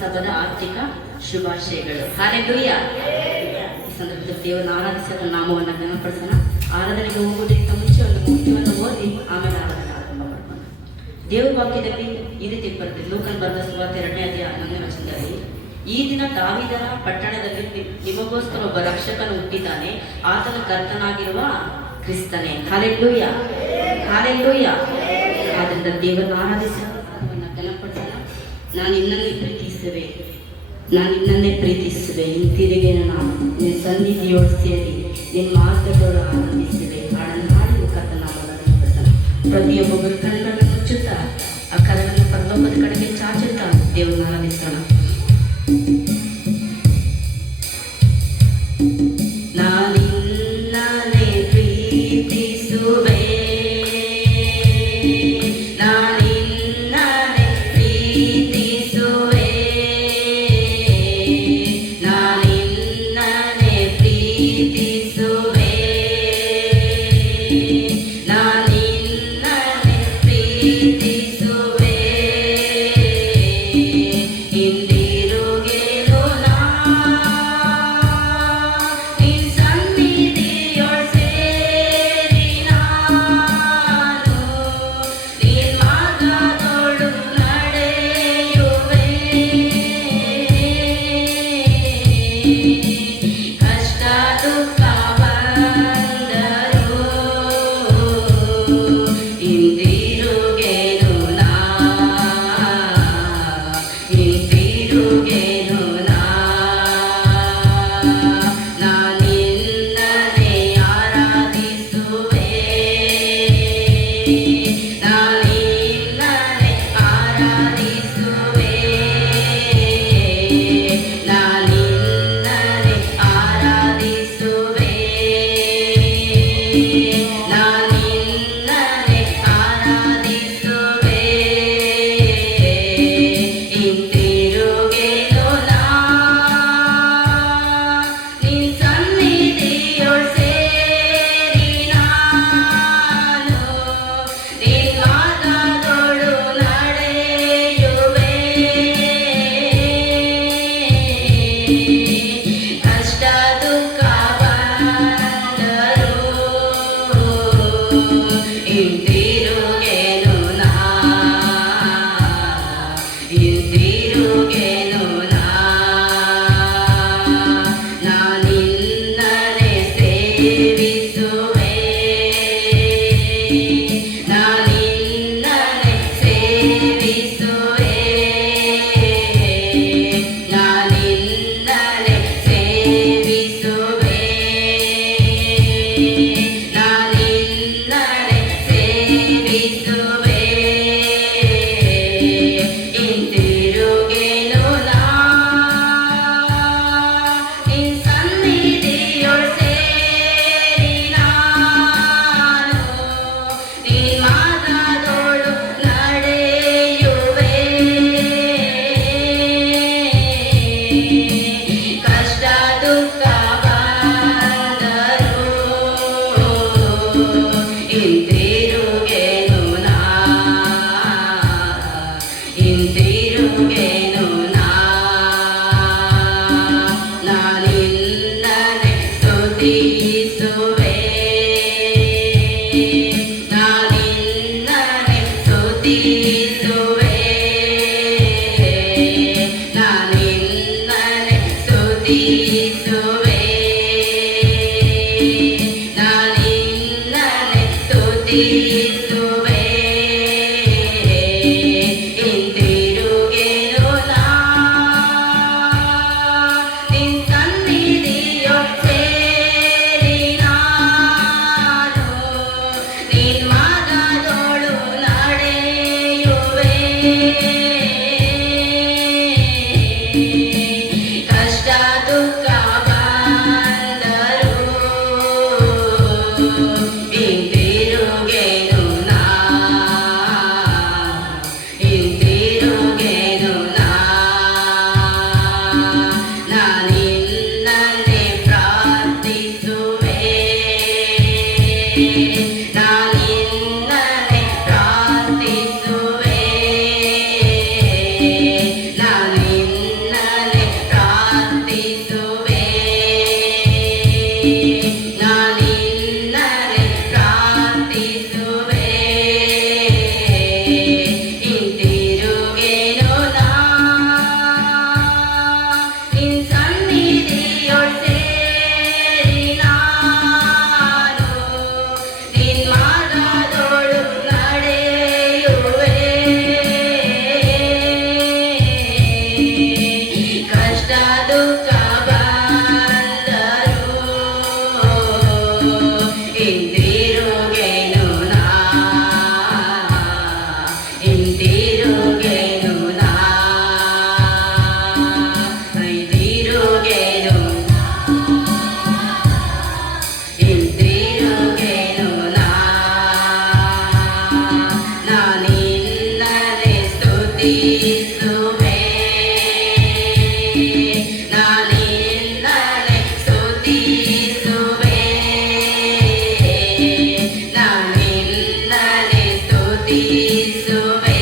ಮಹಾಸಭಾದ ಆರ್ಥಿಕ ಶುಭಾಶಯಗಳು. ಹಾಲೆಲೂಯಾ. ಈ ಸಂದರ್ಭದಲ್ಲಿ ದೇವರನ್ನು ಆರಾಧಿಸಲು ನಾಮವನ್ನು ಘನಪಡಿಸೋಣ. ಆರಾಧನೆಗೆ ಹೋಗುವುದಕ್ಕಿಂತ ಮುಂಚೆ ಒಂದು ಮುಖ್ಯವನ್ನು ಓದಿ ಆಮೇಲೆ ಆರಾಧನೆ ಆರಂಭ ಮಾಡೋಣ. ದೇವರ ವಾಕ್ಯದಲ್ಲಿ ಈ ರೀತಿ ಬರುತ್ತೆ. ಲೂಕನ ಬರೆದ ಸುವಾರ್ತೆ 2ನೇ ಅಧ್ಯಾಯ 11ನೇ ವಚನದಲ್ಲಿ, ಈ ದಿನ ದಾವೀದನ ಪಟ್ಟಣದಲ್ಲಿ ನಿಮಗೋಸ್ಕರ ಒಬ್ಬ ರಕ್ಷಕನು ಹುಟ್ಟಿದ್ದಾನೆ, ಆತನ ಕರ್ತನಾಗಿರುವ ಕ್ರಿಸ್ತನೇ. Hallelujah, hallelujah. ಆದ್ದರಿಂದ ದೇವರನ್ನು ಆರಾಧಿಸೋಣ, ಘನಪಡಿಸೋಣ. ನಾನು ಇನ್ನನ್ನೇ ಪ್ರೀತಿಸುವೆ, ನಾನು ಇನ್ನನ್ನೇ ಪ್ರೀತಿಸುವೆ, ಹಿಂತಿರುಗಿ ನಾನು ನಿನ್ನ ಸನ್ನಿಧಿಯೋடு ಸೇರಿ ನಿನ್ನ ಮಾರ್ಗದೋಡು ಆನಂದಿಸುವೆ. ಹಾಡನ್ನು ಹಾಡಿ ಕರ್ತನಾಮವನ್ನು ಘನಪಡಿಸೋಣ. ಪ್ರತಿಯೊಬ್ಬೊಬ್ಬರು ಕಣ್ಣನ್ನು ಮುಚ್ಚುತ್ತಾ ಆ ಕರಗಳನ್ನು ಪರಲೋಕದ ಕಡೆಗೆ ಚಾಚುತ್ತಾ ದೇವರನ್ನು ಆರಾಧಿಸೋಣ. ನಾನಿನ್ನನ್ನೇ ಪ್ರೀತಿಸುವೆ, ಹಿಂತಿರುಗೆನು ನಾನಿನ್ನರೆ ಪ್ರಾರ್ಥಿಸುವೆ ಹಿಂತಿರುಗೇನು ನಾ ನಿನ್ ಸನ್ನಿಧಿಯೊಳ್ ಸೇರಿ ನಾನು ನಿನ್ ಮಾರ್ಗದೊಳು ನಡೆಯುವೆ ಕಷ್ಟ ದುಃಖ ಬಂದರು ಹಿಂದಿರುಗೇನು ನಾ ಹಿಂದಿರುಗೇನು ನಾ ಹಿಂದಿರುಗೇನು ಹಿಂದಿರುಗೇನು ನಾ ನಾನಿನ್ನರೆ ಸ್ತುತಿಸುವೆ ನಾನಿನ್ನರೆ ಸ್ತುತಿಸುವೆ ನಾನಿನ್ನರೆ ಸ್ತುತಿಸುವೆ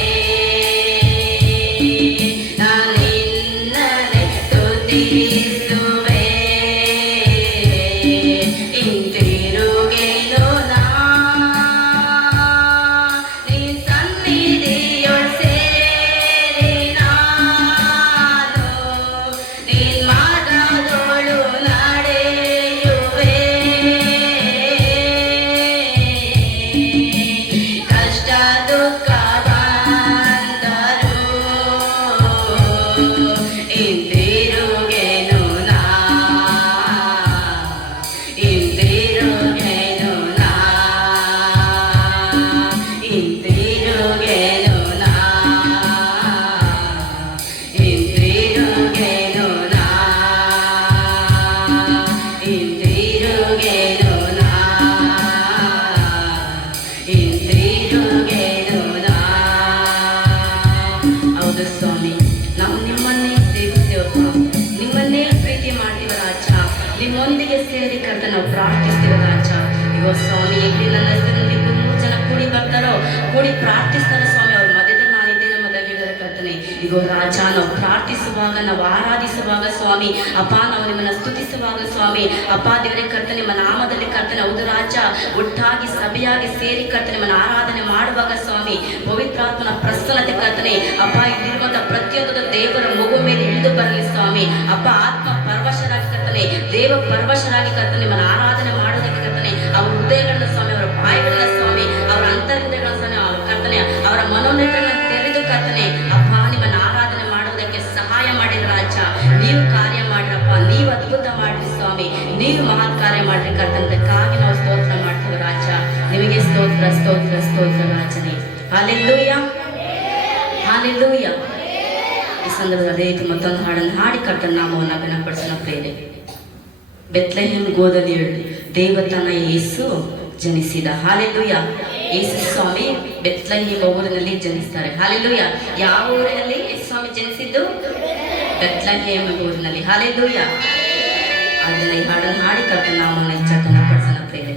ನಾನಿನ್ನರೆ ಸ್ತುತಿಸುವೆ ಹಿಂತಿರುಗೇನು ನಾ ನಿನ್ ಸನ್ನಿಧಿಯೊಳ್ ಸೇರಿ ನಾನು ನಿನ್ ಮಾರ್ಗದೊಳು ನಡೆಯುವೆ ಕಷ್ಟ ದುಃಖ ಬಂದರು ಹಿಂದಿರುಗೇನು ನಾ ಹಿಂದಿರುಗೇನು ನಾ ಹಿಂದಿರುಗೇನು ನಾ ಹಿಂದಿರುಗೇನು ನಾ ಹಿಂದಿರುಗೇನು ನಾ ಹಿಂದಿರುಗೇನು ನಾ ಹೌದು ಸ್ವಾಮಿ ನಾವು ನಿಮ್ಮನ್ನೇ ಸೇವಿಸ್ತೇವಪ್ಪ ನಿಮ್ಮನ್ನೇ ಪ್ರೀತಿ ಮಾಡ್ತೀವ ರಾಜ ನಿಮ್ಮೊಂದಿಗೆ ಸೇರಿ ಕರ್ತ ನಾವು ಪ್ರಾರ್ಥಿಸ್ತೀವ ರಾಜ ಇಗೋ ಸ್ವಾಮಿ ಎಲ್ಲಿ ನನ್ನ ಹೆಸರು ನೀವು 3 ಜನ ಕೂಡಿ ಬರ್ತಾರೋ ಕೂಡಿ ಪ್ರಾರ್ಥಿಸ್ತಾರೋ ಸ್ವಾಮಿ ಅವ್ರ ಮಧ್ಯದಲ್ಲಿ ನಾನಿದ್ದೆ ನಮ್ಮ ದೈವಿಕರ ಕರ್ತನೆ ಇಗೋ ರಾಜ ನಾವು ಪ್ರಾರ್ಥಿಸುವಾಗ ನಾವು ಆರಾಧಿಸುವಾಗ ಸ್ವಾಮಿ ಅಪ್ಪ ನಾವು ನಿಮ್ಮನ್ನ ಸ್ತುತಿಸುವಾಗ ಸ್ವಾಮಿ ಅಪ್ಪ ದೇವರೇ ಕರ್ತನೆ ನಿಮ್ಮ ನಾಮದಲ್ಲಿ ಕರ್ತನೆ ಹೌದು ರಾಜ ಒಟ್ಟಾಗಿ ಸಭೆಯಾಗಿ ಸೇರಿ ಕರ್ತನೆ ನಿಮ್ಮನ್ನ ಆರಾಧನೆ ಮಾಡುವಾಗ ಸ್ವಾಮಿ ಪವಿತ್ರಾತ್ಮನ ಪ್ರಸನ್ನತೆ ಕರ್ತನೆ ಅಪ್ಪ ಇಲ್ಲಿರುವಂತಹ ಪ್ರತಿಯೊಂದು ದೇವರ ಮಗು ಮೇಲೆ ಇಳಿದು ಬರಲಿ ಸ್ವಾಮಿ ಅಪ್ಪ ಆತ್ಮ ಪರವಶರಾಗಿ ಕರ್ತನೆ ದೇವ ಪರವಶರಾಗಿ ಕರ್ತನೆ ನಿಮ್ಮನ್ನ ಆರಾಧನೆ ಮಾಡೋದಕ್ಕೆ ಕರ್ತನೆ ಅವರ ಹೃದಯಗಳನ್ನ ಸ್ವಾಮಿ ಅವರ ಬಾಯಿಗಳನ್ನ ಸ್ವಾಮಿ ಅವರ ಅಂತರ್ಹೃದಯಗಳನ್ನ ಸ್ವಾಮಿ ಅವರ ಕರ್ತನೆ ಅವರ ಮನೋನೇತ್ರಗಳನ್ನ ತೆರೆದು ಕರ್ತನೆ ಅಪ್ಪ ನಿಮ್ಮನ್ನ ಆರಾಧನೆ ಮಾಡೋದಕ್ಕೆ ಸಹಾಯ ಮಾಡಿದ ರಾಜ ನೀವು ಕಾರ್ಯ ಮಾಡ್ರಪ್ಪ ನೀವು ಅದ್ಭುತ ಮಾಡ್ರಿ ಸ್ವಾಮಿ ನೀವು ಮಹಾ ಕಾರ್ಯ ಮಾಡ್ರಿ ಕರ್ತನಕ್ಕಾಗಿ ನಾವು ಸ್ತೋತ್ರ ಮಾಡ್ತೀವಿ ರಾಜ ನಿಮಗೆ ಸ್ತೋತ್ರ ಸ್ತೋತ್ರ ಸ್ತೋತ್ರ ರಾಜನೇ ಹಾಲೆಲೂಯ ಹಾಲೆಲೂಯ ಈ ಸಂದರ್ಭದಲ್ಲಿ ಅದೇ ರೀತಿ ಮತ್ತೊಂದು ಹಾಡನ್ನು ಹಾಡಿ ಕರ್ತನ ನಾಮವನ್ನು ಘನಪಡಿಸೋಣ ಪ್ರೇರೆ ಬೆತ್ಲೆಹೇಮ್ ಗೋದಲಿಯಳು ದೇವತನ ಯೇಸು ಜನಿಸಿದ ಹಾಲೆಲೂಯ ಯೇಸು ಸ್ವಾಮಿ ಬೆತ್ಲೆಹೇಮ್ ಊರಿನಲ್ಲಿ ಜನಿಸ್ತಾರೆ ಹಾಲೆಲೂಯ ಯಾವ ಊರಿನಲ್ಲಿ ಯೇಸು ಸ್ವಾಮಿ ಜನಿಸಿದ್ದು ಬೆತ್ಲೆಹೇಮ್ ಊರಿನಲ್ಲಿ ಹಾಲೆಲೂಯ ಅದನ್ನ ಈ ಹಾಡನ್ನು ಹಾಡಿ ಕರ್ತನ ನಾಮವನ್ನು ಹೆಚ್ಚಾಗಿ ಘನಪಡಿಸೋಣ ಪ್ರೇರೆ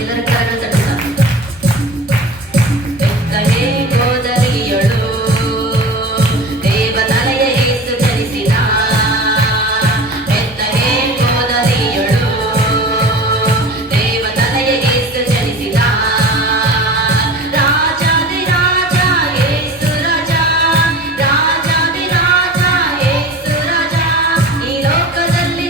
ಎಲ್ಲರ ಕರಗಳ ತಟ್ಟುತ್ತಾ ಬೆತ್ಲೆಹೇಮ್ ಗೋದಲಿಯಳು ದೇವತನಯ ಯೇಸು ಜನಿಸಿದ ಬೆತ್ಲೆಹೇಮ್ ಗೋದಲಿಯಳು ದೇವತನಯ ಯೇಸು ಜನಿಸಿದ ರಾಜಾದಿ ರಾಜ ಯೇಸು ರಾಜ ರಾಜಾದಿ ರಾಜ ಯೇಸು ರಾಜ ಈ ಲೋಕದಲ್ಲಿ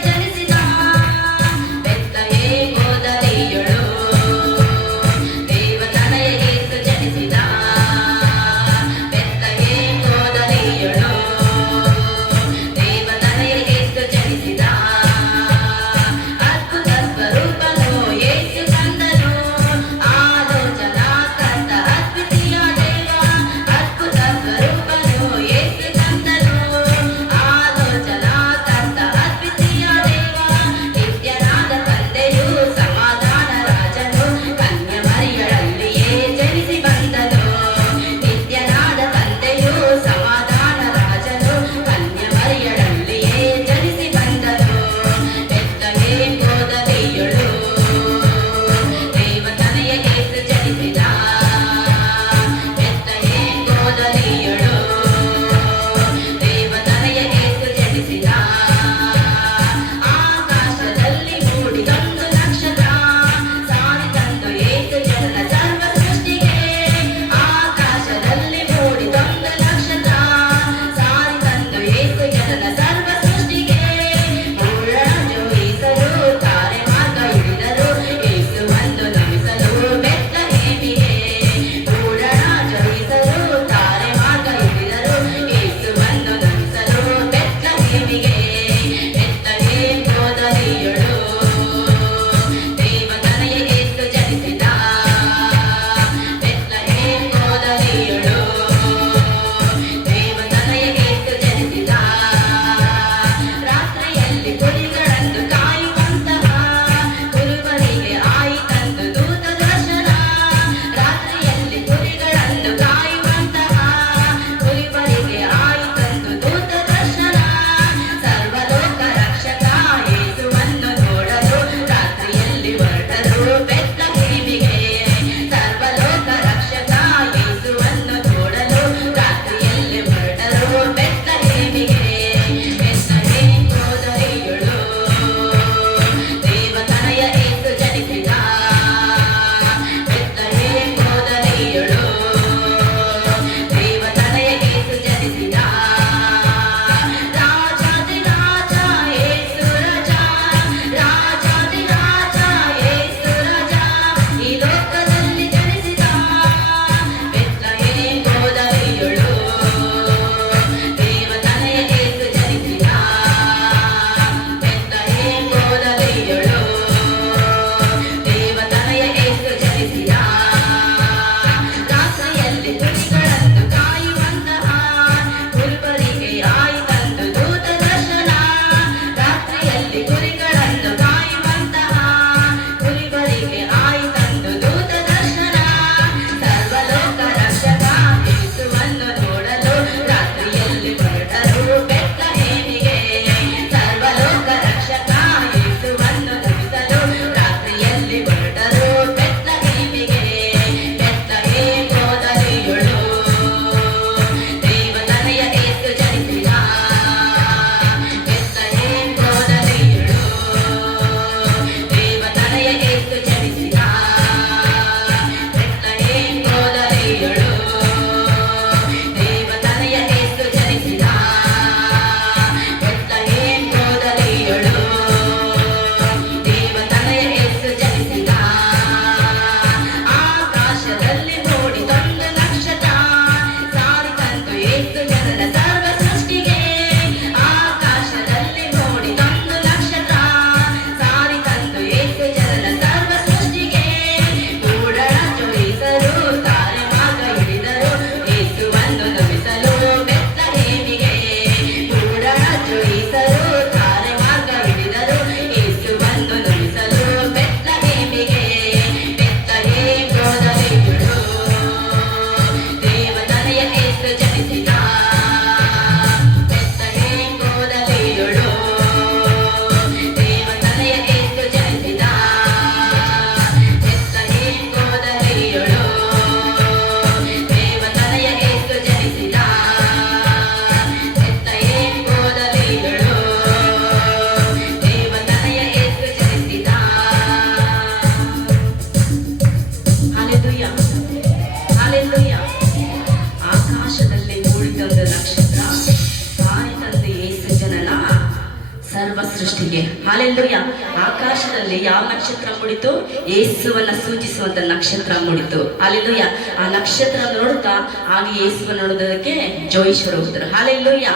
ಸರ್ವ ಸೃಷ್ಟಿಗೆ. ಹಾಲೆಲೂಯ. ಆಕಾಶದಲ್ಲಿ ಯಾವ ನಕ್ಷತ್ರ ಮೂಡಿತು? ಯೇಸುವನ್ನ ಸೂಚಿಸುವಂತ ನಕ್ಷತ್ರ ಮೂಡಿತು. ಹಾಲೆಲೂಯ. ಆ ನಕ್ಷತ್ರ ನೋಡುತ್ತಾ ಆಗ ಯೇಸುವನ್ನ ನೋಡೋದಕ್ಕೆ ಜೋಯಿಶ್ವರ ಹೋದ್ರು. Hallelujah,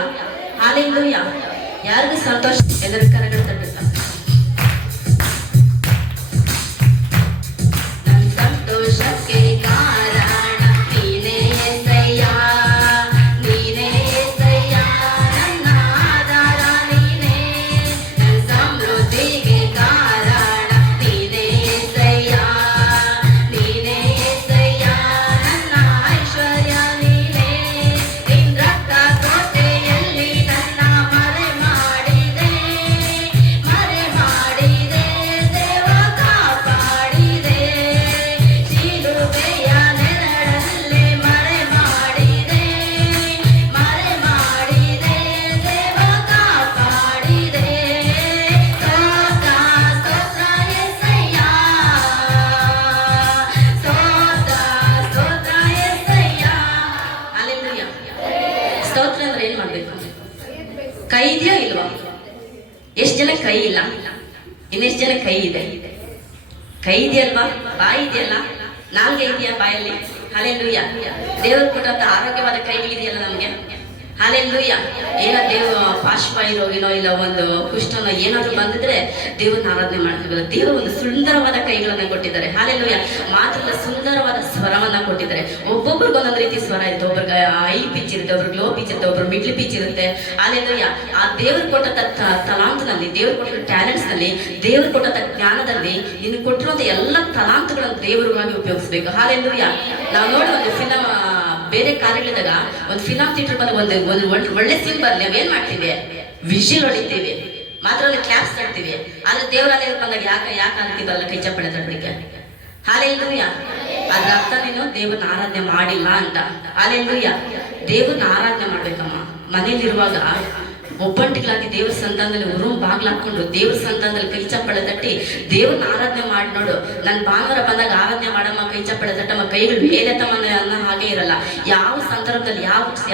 hallelujah. ಯಾರಿಗೂ ಸಂತೋಷ? ಎಲ್ಲರ ಕರಗಳು ತಟ್ಟುತ್ತಾ ನನ್ನ ಸಂತೋಷಕ್ಕೆ ಸ್ತೋತ್ರ ಅಂದ್ರೆ ಏನ್ ಮಾಡ್ಬೇಕು? ಕೈ ಇದೆಯಾ ಇಲ್ವಾ? ಎಷ್ಟು ಜನ ಕೈ ಇಲ್ಲ? ಇನ್ನೆಷ್ಟು ಜನ ಕೈ ಇದೆ? ಕೈ ಇದೆಯಲ್ವಾ? ಬಾಯಿ ಇದೆಯಲ್ಲ? ನಾಲ್ಗೆ ಇದೆಯಾ ಬಾಯಲ್ಲಿ? ಹಾಲೆಲೂಯ. ದೇವರು ಕೊಟ್ಟಂತ ಆರೋಗ್ಯವಾದ ಕೈಗಳಿದೆಯಲ್ಲ ನಮ್ಗೆ. ಹಾಲೆಲೂಯ. ಏನೋ ಪಾರ್ಶ್ವವಾಯು ಏನೋ ಇಲ್ಲ ಒಂದು ಕುಷ್ಠನೋ ಏನಾದ್ರು ಬಂದಿದ್ರೆ ದೇವರನ್ನ ಆರಾಧನೆ ಮಾಡ್ತೀವಲ್ಲ. ದೇವರು ಒಂದು ಸುಂದರವಾದ ಕೈಗಳನ್ನ ಕೊಟ್ಟಿದ್ದಾರೆ. ಹಾಲೆಲೂಯ. ಮಾತ್ರಲ್ಲ, ಸುಂದರವಾದ ಸ್ವರವನ್ನ ಕೊಟ್ಟಿದ್ದಾರೆ. ಒಬ್ಬೊಬ್ರಿಗೆ ಒಂದೊಂದು ರೀತಿ ಸ್ವರ ಇರುತ್ತೆ. ಒಬ್ರಿಗೆ ಐ ಪಿಚ್ ಇರುತ್ತೆ, ಒಬ್ರಿಗೆ ಲೋ ಪಿಚ್ ಇರುತ್ತೆ, ಒಬ್ರು ಮಿಡ್ಲ್ ಪಿಚ್ ಇರುತ್ತೆ. ಹಾಲೆಲೂಯ. ಆ ದೇವರು ಕೊಟ್ಟಂತ ತಲಾಂತನಲ್ಲಿ, ದೇವರು ಕೊಟ್ಟಿರೋ ಟ್ಯಾಲೆಂಟ್ಸ್ ನಲ್ಲಿ, ದೇವರು ಕೊಟ್ಟಂತ ಜ್ಞಾನದಲ್ಲಿ ಇನ್ನು ಕೊಟ್ಟಿರುವಂತ ಎಲ್ಲ ತಲಾಂತಗಳನ್ನು ದೇವರುಗಾಗಿ ಉಪಯೋಗಿಸ್ಬೇಕು. ಹಾಲೆಲೂಯ. ನಾವು ನೋಡಿ ಒಂದು ಫಿಲಮ್ ಬೇರೆ ಕಾರ್ಯಗಳಿದಾಗ ಒಂದು ಫಿಲಂ ಥಿಯೇಟರ್ ಬಂದ ಒಂದು ಒಳ್ಳೆ ಸೀನ್ ಬರ್ಲಿ ನಾವೇನ್ ಮಾಡ್ತೀವಿ? ವಿಷಲ್ ಹೊಡಿತೀವಿ, ಮಾತ್ರ ಕ್ಲಾಪ್ಸ್ ತಡ್ತೀವಿ. ಆದ್ರೆ ದೇವರಲ್ಲಿ ಬಂದಾಗ ಯಾಕೆ ಆಗುತ್ತೆ ಬರಲ್ಲ? ಕೈ ಚಪ್ಪಳೆ ತಡ್ಲಿಕ್ಕೆ. ಹಾಲೆಲೂಯ. ಅದ್ರ ಅರ್ಥ ನೀನು ದೇವ್ರನ್ನ ಆರಾಧನೆ ಮಾಡಿಲ್ಲ ಅಂತ. ಹಾಲೆಲೂಯ. ದೇವ್ರನ್ನ ಆರಾಧನೆ ಮಾಡ್ಬೇಕಮ್ಮ. ಮನೇಲಿರುವಾಗ ಒಬ್ಬಂಟಿಗಳಾಗಿ ದೇವ್ರ ಸಂತಾನದಲ್ಲಿ ರೂಮ್ ಬಾಗ್ಲು ಹಾಕೊಂಡು ದೇವ್ರ ಸಂತಾನದಲ್ಲಿ ಕೈ ಚಪ್ಪಳೆ ತಟ್ಟಿ ದೇವ್ರನ್ನ ಆರಾಧನೆ ಮಾಡಿ ನೋಡು. ನನ್ ಭಾನುವಾರ ಬಂದಾಗ ಆರಾಧನೆ ಮಾಡಮ್ಮ, ಕೈ ಚಪ್ಪಳೆ ತಟ್ಟಮ್ಮ, ಕೈಗಳು ಮೇಲೆ ತಮ್ಮನ್ನ ಅನ್ನೋ ಹಾಗೆ ಇರಲ್ಲ. ಯಾವ ಸಂದರ್ಭದಲ್ಲಿ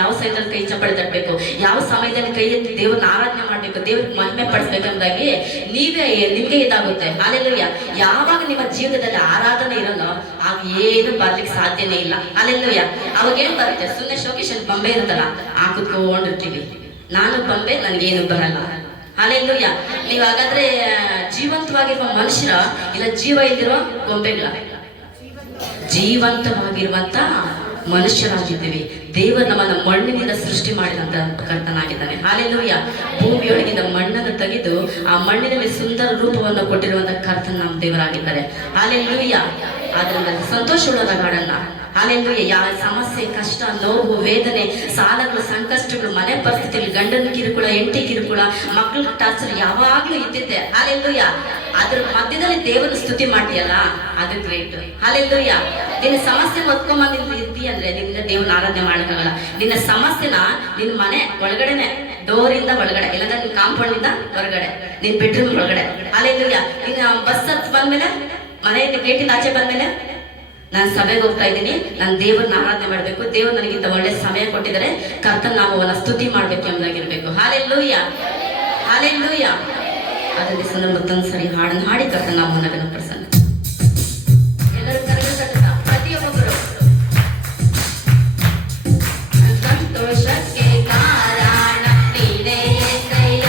ಯಾವ ಸಮಯದಲ್ಲಿ ಕೈ ಚಪ್ಪಳೆ ತಟ್ಟಬೇಕು, ಯಾವ ಸಮಯದಲ್ಲಿ ಕೈ ಎತ್ತಿ ದೇವ್ರನ್ನ ಆರಾಧನೆ ಮಾಡ್ಬೇಕು, ದೇವ್ರಿಗೆ ಮಹಿಮೆ ಪಡಿಸ್ಬೇಕಂದಾಗಿ ನಿಮ್ಗೆ ಇದಾಗುತ್ತೆ. ಹಾಲೆಲೂಯ. ಯಾವಾಗ ನಿಮ್ಮ ಜೀವನದಲ್ಲಿ ಆರಾಧನೆ ಇರಲ್ಲೋ ಆಗ ಏನು ಬರ್ಲಿಕ್ಕೆ ಸಾಧ್ಯನೇ ಇಲ್ಲ. ಹಾಲೆಲೂಯ. ಅವಾಗ ಏನ್ ಬರುತ್ತೆ? ಸುಮ್ಮನೆ ಶೋಕೇಶನ್ ಬೊಂಬೆ ಇರುತ್ತಲ್ಲ, ಆ ಕುತ್ಕೊಂಡಿರ್ತೀವಿ. ನಾನು ಬೊಂಬೆ, ನನಗೇನು ಬರಲ್ಲ. ಹಾಲೆಲೂಯ. ನೀವ್ ಹಾಗಾದ್ರೆ ಜೀವಂತವಾಗಿರುವ ಮನುಷ್ಯರ ಇಲ್ಲ ಜೀವ ಇಲ್ದಿರುವ ಗೊಂಬೆಗಳ? ಜೀವಂತವಾಗಿರುವಂತ ಮನುಷ್ಯರಾಗಿದ್ದೀವಿ. ದೇವರು ನಮ್ಮನ್ನ ಮಣ್ಣಿನಿಂದ ಸೃಷ್ಟಿ ಮಾಡಿದಂತ ಕರ್ತನಾಗಿದ್ದಾನೆ. ಹಾಲೆಲೂಯ. ಭೂಮಿಯೊಳಗಿಂದ ಮಣ್ಣನ್ನು ತೆಗೆದು ಆ ಮಣ್ಣಿನಲ್ಲಿ ಸುಂದರ ರೂಪವನ್ನು ಕೊಟ್ಟಿರುವಂತ ಕರ್ತನ ನಮ್ಮ ದೇವರಾಗಿದ್ದಾರೆ. ಹಾಲೆಲೂಯ. ಆದ್ರಿಂದ ಸಂತೋಷವುಳ್ಳದ ಹಾಡನ್ನ. ಹಾಲೆಲೂಯ. ಯಾವ ಸಮಸ್ಯೆ, ಕಷ್ಟ, ನೋವು, ವೇದನೆ, ಸಾಲಗಳು, ಸಂಕಷ್ಟಗಳು, ಮನೆ ಪರಿಸ್ಥಿತಿಗಳು, ಗಂಡನ ಕಿರುಕುಳ, ಹೆಂಡತಿ ಕಿರುಕುಳ, ಮಕ್ಕಳ ಟಾರ್ಚರ್ ಯಾವಾಗ್ಲೂ ಇದ್ದಿದ್ದೆ. ಹಾಲೆಲೂಯ. ಅದ್ರ ಮಧ್ಯದಲ್ಲಿ ದೇವರ ಸ್ತುತಿ ಮಾಡ್ತೀಯಲ್ಲ, ಅದು ಗ್ರೇಟ್. ಹಾಲೆಲೂಯ. ನಿನ್ನ ಸಮಸ್ಯೆ ಹೊತ್ಕೊಂಬಂದು ಇರ್ತಿ ಅಂದ್ರೆ ನಿನ್ನ ದೇವ್ರನ್ನ ಆರಾಧನೆ ಮಾಡಕ್ಕಾಗಲ್ಲ. ನಿನ್ನ ಸಮಸ್ಯೆನ ನಿನ್ನ ಮನೆ ಒಳಗಡೆನೆ, ಡೋರಿಂದ ಒಳಗಡೆ, ಇಲ್ಲಾಂದ್ರೆ ನಿನ್ ಕಾಂಪೌಂಡ್ ಇಂದ ಹೊರಗಡೆ, ನಿನ್ ಬೆಡ್ರೂಮ್ ಒಳಗಡೆ. ಹಾಲೆಲೂಯ. ನಿನ್ನ ಬಸ್ ಹತ್ ಬಂದ್ಮೇಲೆ, ಮನೆಯಿಂದ ಗೇಟಿಂದ ಆಚೆ ಬಂದ್ಮೇಲೆ, ನಾನು ಸಭೆಗೆ ಹೋಗ್ತಾ ಇದ್ದೀನಿ, ನಾನು ದೇವರನ್ನ ಆರಾಧನೆ ಮಾಡ್ಬೇಕು, ದೇವ್ರು ನನಗಿಂತ ಒಳ್ಳೆ ಸಮಯ ಕೊಟ್ಟಿದ್ದಾರೆ, ಕರ್ತನ ನಾಮವನ್ನ ಸ್ತುತಿ ಮಾಡ್ಬೇಕು ಎಂಬುದಾಗಿರ್ಬೇಕು. ಹಾಲೆಲೂಯ. ಹಾಲೆಲೂಯ. ಅದರಲ್ಲಿ ಸಂದರ್ಭ ಮತ್ತೊಂದು ಸರಿ ಹಾಡನ್ನು ಹಾಡಿ ಕರ್ತನ ನಾಮವನ್ನ ಗಣಪಡಿಸೋಣ. ಎಲ್ಲರೂ ಕರೆದ ಪ್ರತಿಯೊಬ್ಬರು ಸಂತೋಷಕ್ಕೆ ಕಾರಣ ನೀನೇ ಏಸಯ್ಯ,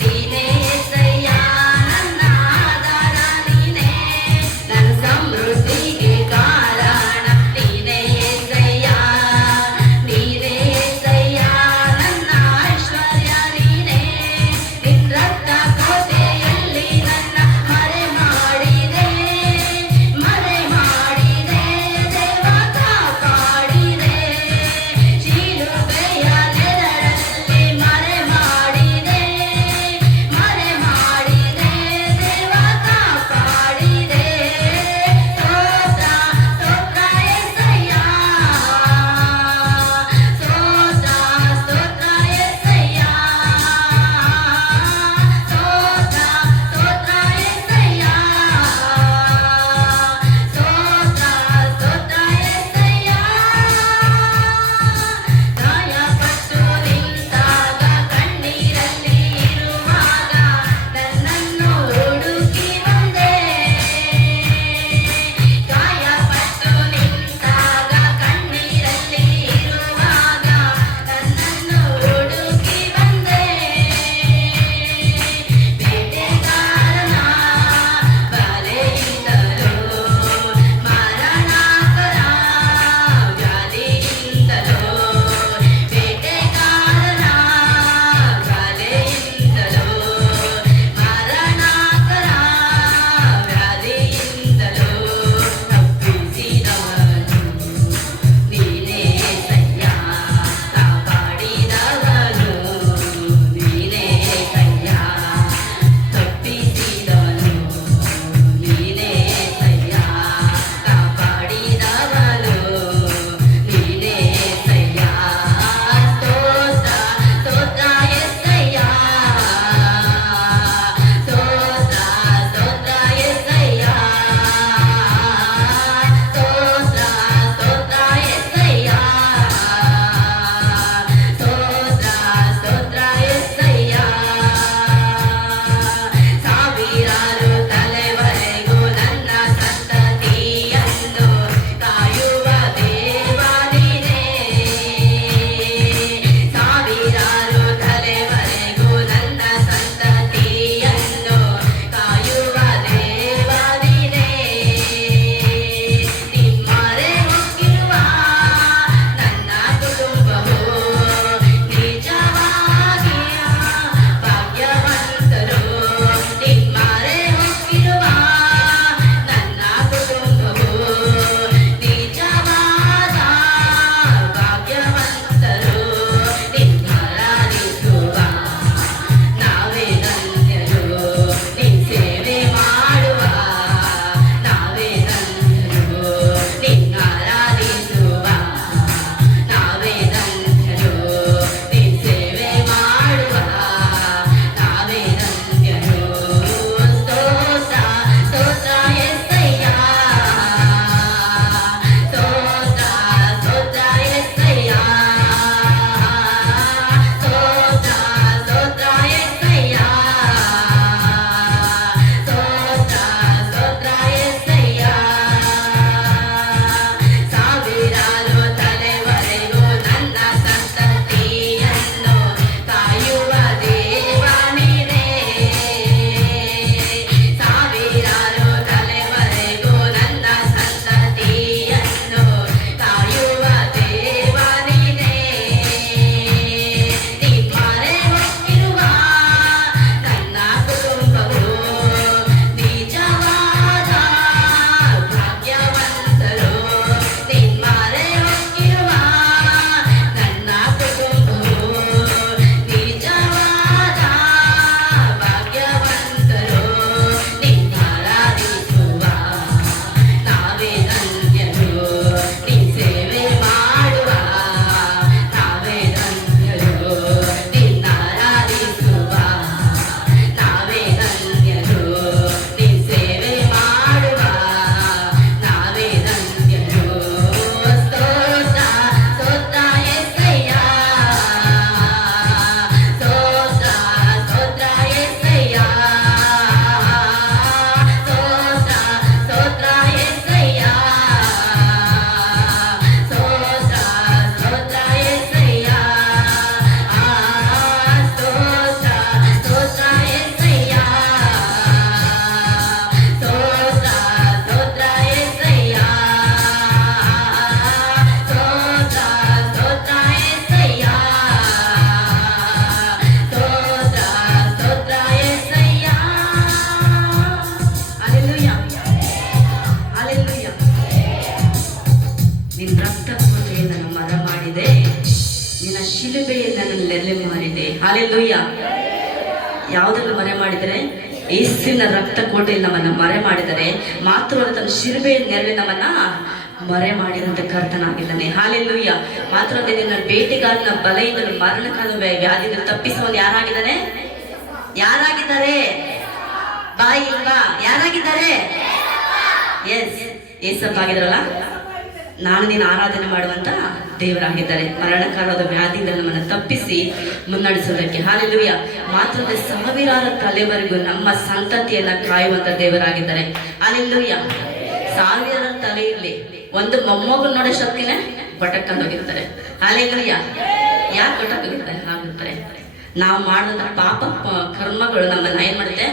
ನೀನೇ ಏಸಯ್ಯ, ನನ್ನ ಆಧಾರ ನೀನೇ, ನನ್ನ ಸಮೃದ್ಧಿಗೆ ಕಾರಣ ನೀನೇ ಏಸಯ್ಯ, ನೀನೇ ಏಸಯ್ಯ, ನನ್ನ ಐಶ್ವರ್ಯ ನೀನೇ, ನಿನ್ನ ರಕ್ತ ಕೋಟೆಯಲ್ಲಿ ನನ್ನ ಮರೆ ಮಾಡಿ ನೆಲೆ ಮಾರಿದೆ. ಹಾಲೆಲೂಯ. ಯಾವುದನ್ನು ಮರೆ ಮಾಡಿದರೆ ಯೇಸುವಿನ ರಕ್ತ ಕೋಟೆಯಲ್ಲಿ ನಮ್ಮನ್ನ ಮರೆ ಮಾಡಿದರೆ, ಮಾತ್ರವಲ್ಲ ತನ್ನ ಶಿಲುಬೆಯ ನೆರಳು ನಮ್ಮನ್ನ ಮರೆ ಮಾಡಿದಂತ ಕರ್ತನಾಗಿದ್ದಾನೆ. ಹಾಲೆಲೂಯ. ಮಾತ್ರವಲ್ಲ ನಿನ್ನ ಬೇಟೆಗಾರನ ಬಲೆಯಿಂದಲೂ ಮರಣಕಾಲ ವ್ಯಾಧಿಯಿಂದ ತಪ್ಪಿಸುವನು ಯಾರಾಗಿದ್ದಾನೆ? ಯಾರಾಗಿದ್ದಾರೆ? ಬಾಯಿ ಇಲ್ವಾ? ಯಾರಾಗಿದ್ದಾರೆ? ಎಸ್, ಏಸಪ್ಪ ಆಗಿದ್ರಲ್ಲ. ನಾನು ನೀನು ಆರಾಧನೆ ಮಾಡುವಂತ ದೇವರಾಗಿದ್ದಾರೆ. ಮರಣಕಾಲದ ವ್ಯಾಧಿಯಿಂದ ನಮ್ಮನ್ನು ತಪ್ಪಿಸಿ ಮುನ್ನಡೆಸುವುದಕ್ಕೆ. ಹಾಲೆಲೂಯ. ಮಾತ್ರ ಸಾವಿರಾರು ತಲೆವರೆಗೂ ನಮ್ಮ ಸಂತತಿಯನ್ನ ಕಾಯುವಂತ ದೇವರಾಗಿದ್ದಾರೆ. ಹಾಲೆಲೂಯ. ಸಾವಿರಾರು ತಲೆ ಇರ್ಲಿ, ಒಂದು ಮೊಮ್ಮಗು ನೋಡೋ ಶಕ್ತಿನೇ ಬಟಕ್ಕಂದೋಗಿರ್ತಾರೆ. ಹಾಲೆಲೂಯ. ಯಾಕೆ ಬಟಕ್ಕೋಗಿರ್ತಾರೆ? ಹಾಗಿರ್ತಾರೆ. ನಾವು ಮಾಡಿದ ಪಾಪ ಕರ್ಮಗಳು ನಮ್ಮನ್ನ ಏನ್ ಮಾಡುತ್ತೆ?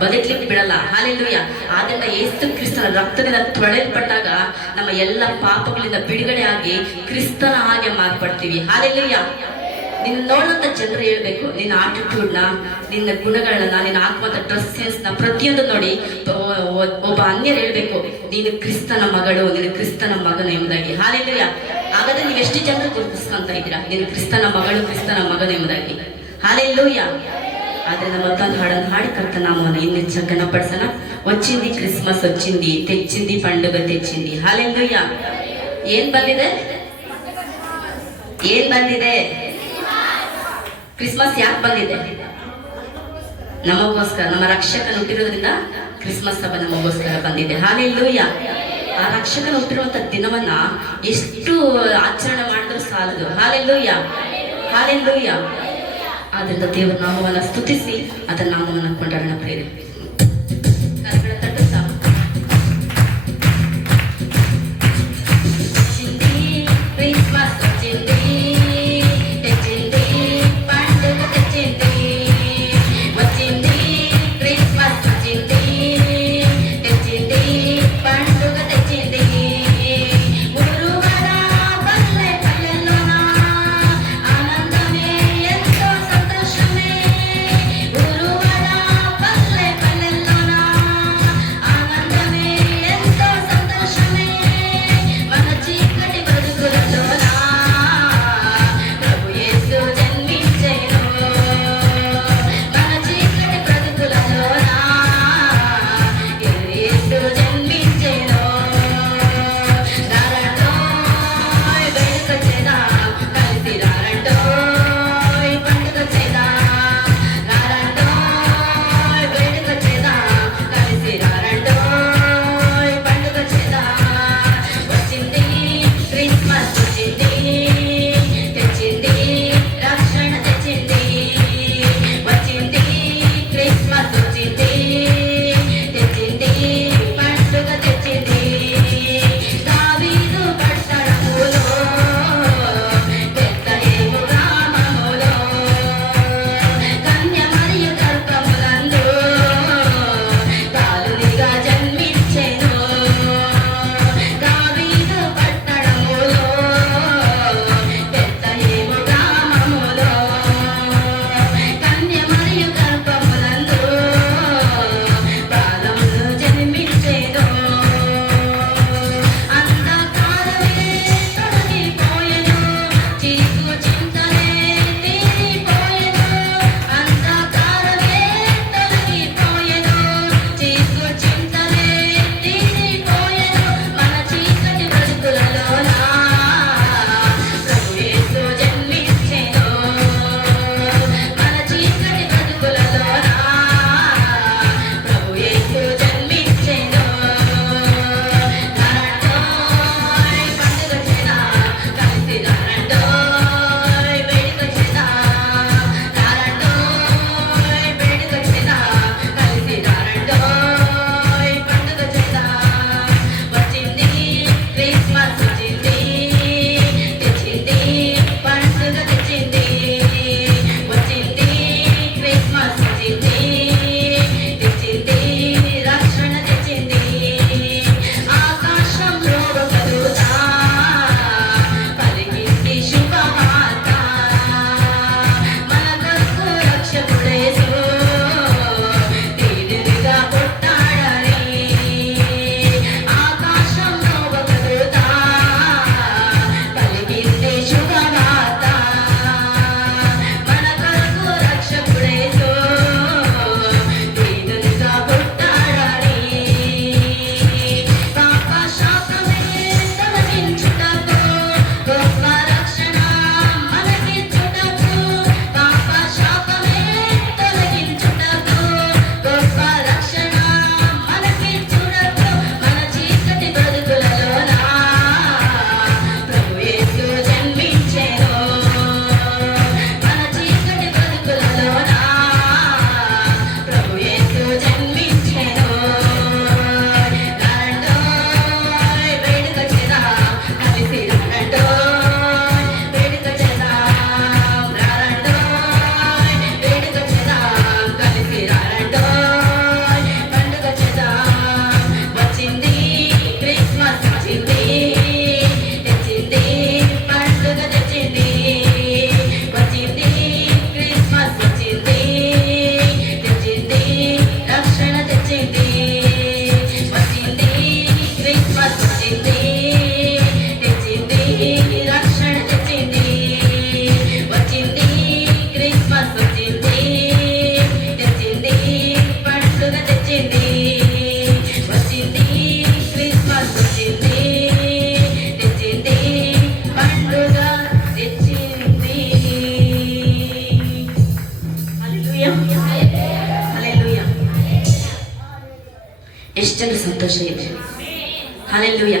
ಬದುಕಲಿಕ್ಕೆ ಬಿಡಲ್ಲ. ಹಾಲೆಲೂಯ. ಆದ್ರಿಂದ ಯೇಸು ಕ್ರಿಸ್ತನ ರಕ್ತದಿಂದ ತೊಳೆಯಲ್ಪಟ್ಟಾಗ ನಮ್ಮ ಎಲ್ಲ ಪಾಪಗಳಿಂದ ಬಿಡುಗಡೆ ಆಗಿ ಕ್ರಿಸ್ತನ ಹಾಗೆ ಮಾರ್ಪಡ್ತೀವಿ. ಹಾಲೆಲೂಯ. ನಿನ್ನ ನೋಡುವಂತ ಜನರು ಹೇಳ್ಬೇಕು, ನಿನ್ನ ಆಟಿಟ್ಯೂಡ್ನ, ನಿನ್ನ ಗುಣಗಳನ್ನ, ನಿನ್ನ ಹಾಕುವಂತ ಡ್ರೆಸ್ ಸೆನ್ಸ್ ನ ಪ್ರತಿಯೊಂದು ನೋಡಿ ಒಬ್ಬ ಅನ್ಯರು ಹೇಳ್ಬೇಕು, ನೀನು ಕ್ರಿಸ್ತನ ಮಗಳು, ನೀನು ಕ್ರಿಸ್ತನ ಮಗನ ಎಂಬುದಾಗಿ. ಹಾಲೆಲೂಯ. ಹಾಗಾದ್ರೆ ನೀವು ಎಷ್ಟು ಜನರು ಗುರುತಿಸ್ಕೊಂತ ಇದ್ದೀರಾ ನೀನು ಕ್ರಿಸ್ತನ ಮಗಳು, ಕ್ರಿಸ್ತನ ಮಗನ ಎಂಬುದಾಗಿ? ಹಾಲೆಲೂಯ. ಆದ್ರಿಂದ ಮತ್ತೊಂದು ಹಾಡನ್ನು ಹಾಡಿ ಕರ್ತ ನಾಮವನ್ನು ಇನ್ನೆಚ್ಚ ಘನಪಡಿಸೋಣ. వచ్చింది ಕ್ರಿಸ್ಮಸ್, వచ్చింది, తెచ్చింది పండుగ తెచ్చింది. ಹಾಲೆಲೂಯ. ಏನ್ ಬಂದಿದೆ? ಏನ್ ಬಂದಿದೆ? ಕ್ರಿಸ್ಮಸ್ ಯಾಕೆ ಬಂದಿದೆ? ನಮಗೋಸ್ಕರ, ನಮ್ಮ ರಕ್ಷಕನ ಹುಟ್ಟಿರೋದ್ರಿಂದ ಕ್ರಿಸ್ಮಸ್ ಹಬ್ಬ ನಮಗೋಸ್ಕರ ಬಂದಿದೆ. ಹಾಲೆಲೂಯ. ಆ ರಕ್ಷಕನ ಹುಟ್ಟಿರುವಂತ ದಿನವನ್ನ ಎಷ್ಟು ಆಚರಣೆ ಮಾಡಿದ್ರು ಸಾಲದು. ಹಾಲೆಲೂಯ. ಹಾಲೆಲೂಯ. ಆದ್ರಿಂದ ದೇವರ ನಾಮವನ್ನ ಸ್ತುತಿಸಿ ಅದರ ನಾಮವನ್ನ ಕೊಂಡಾಡೋಣ ಪ್ರೇರೆ. ಕರಗಳ ತಟ್ಟು ಸಾಕು. ಕ್ರಿಸ್ಮಸ್ వచ్చింది, తెచ్చింది పండుగ తెచ్చింది. వచ్చింది క్రిస్మస్, వచ్చింది, తెచ్చింది పండుగ తెచ్చింది. ఊరువాడ పల్లె పల్లెల్లోన ఆనందమే, ఎంతో సంతోషమే. ఊరువాడ పల్లె ಎಷ್ಟು ಜನರು ಸಂತೋಷ ಇದೆ. ಹಾಲೆಲೂಯ.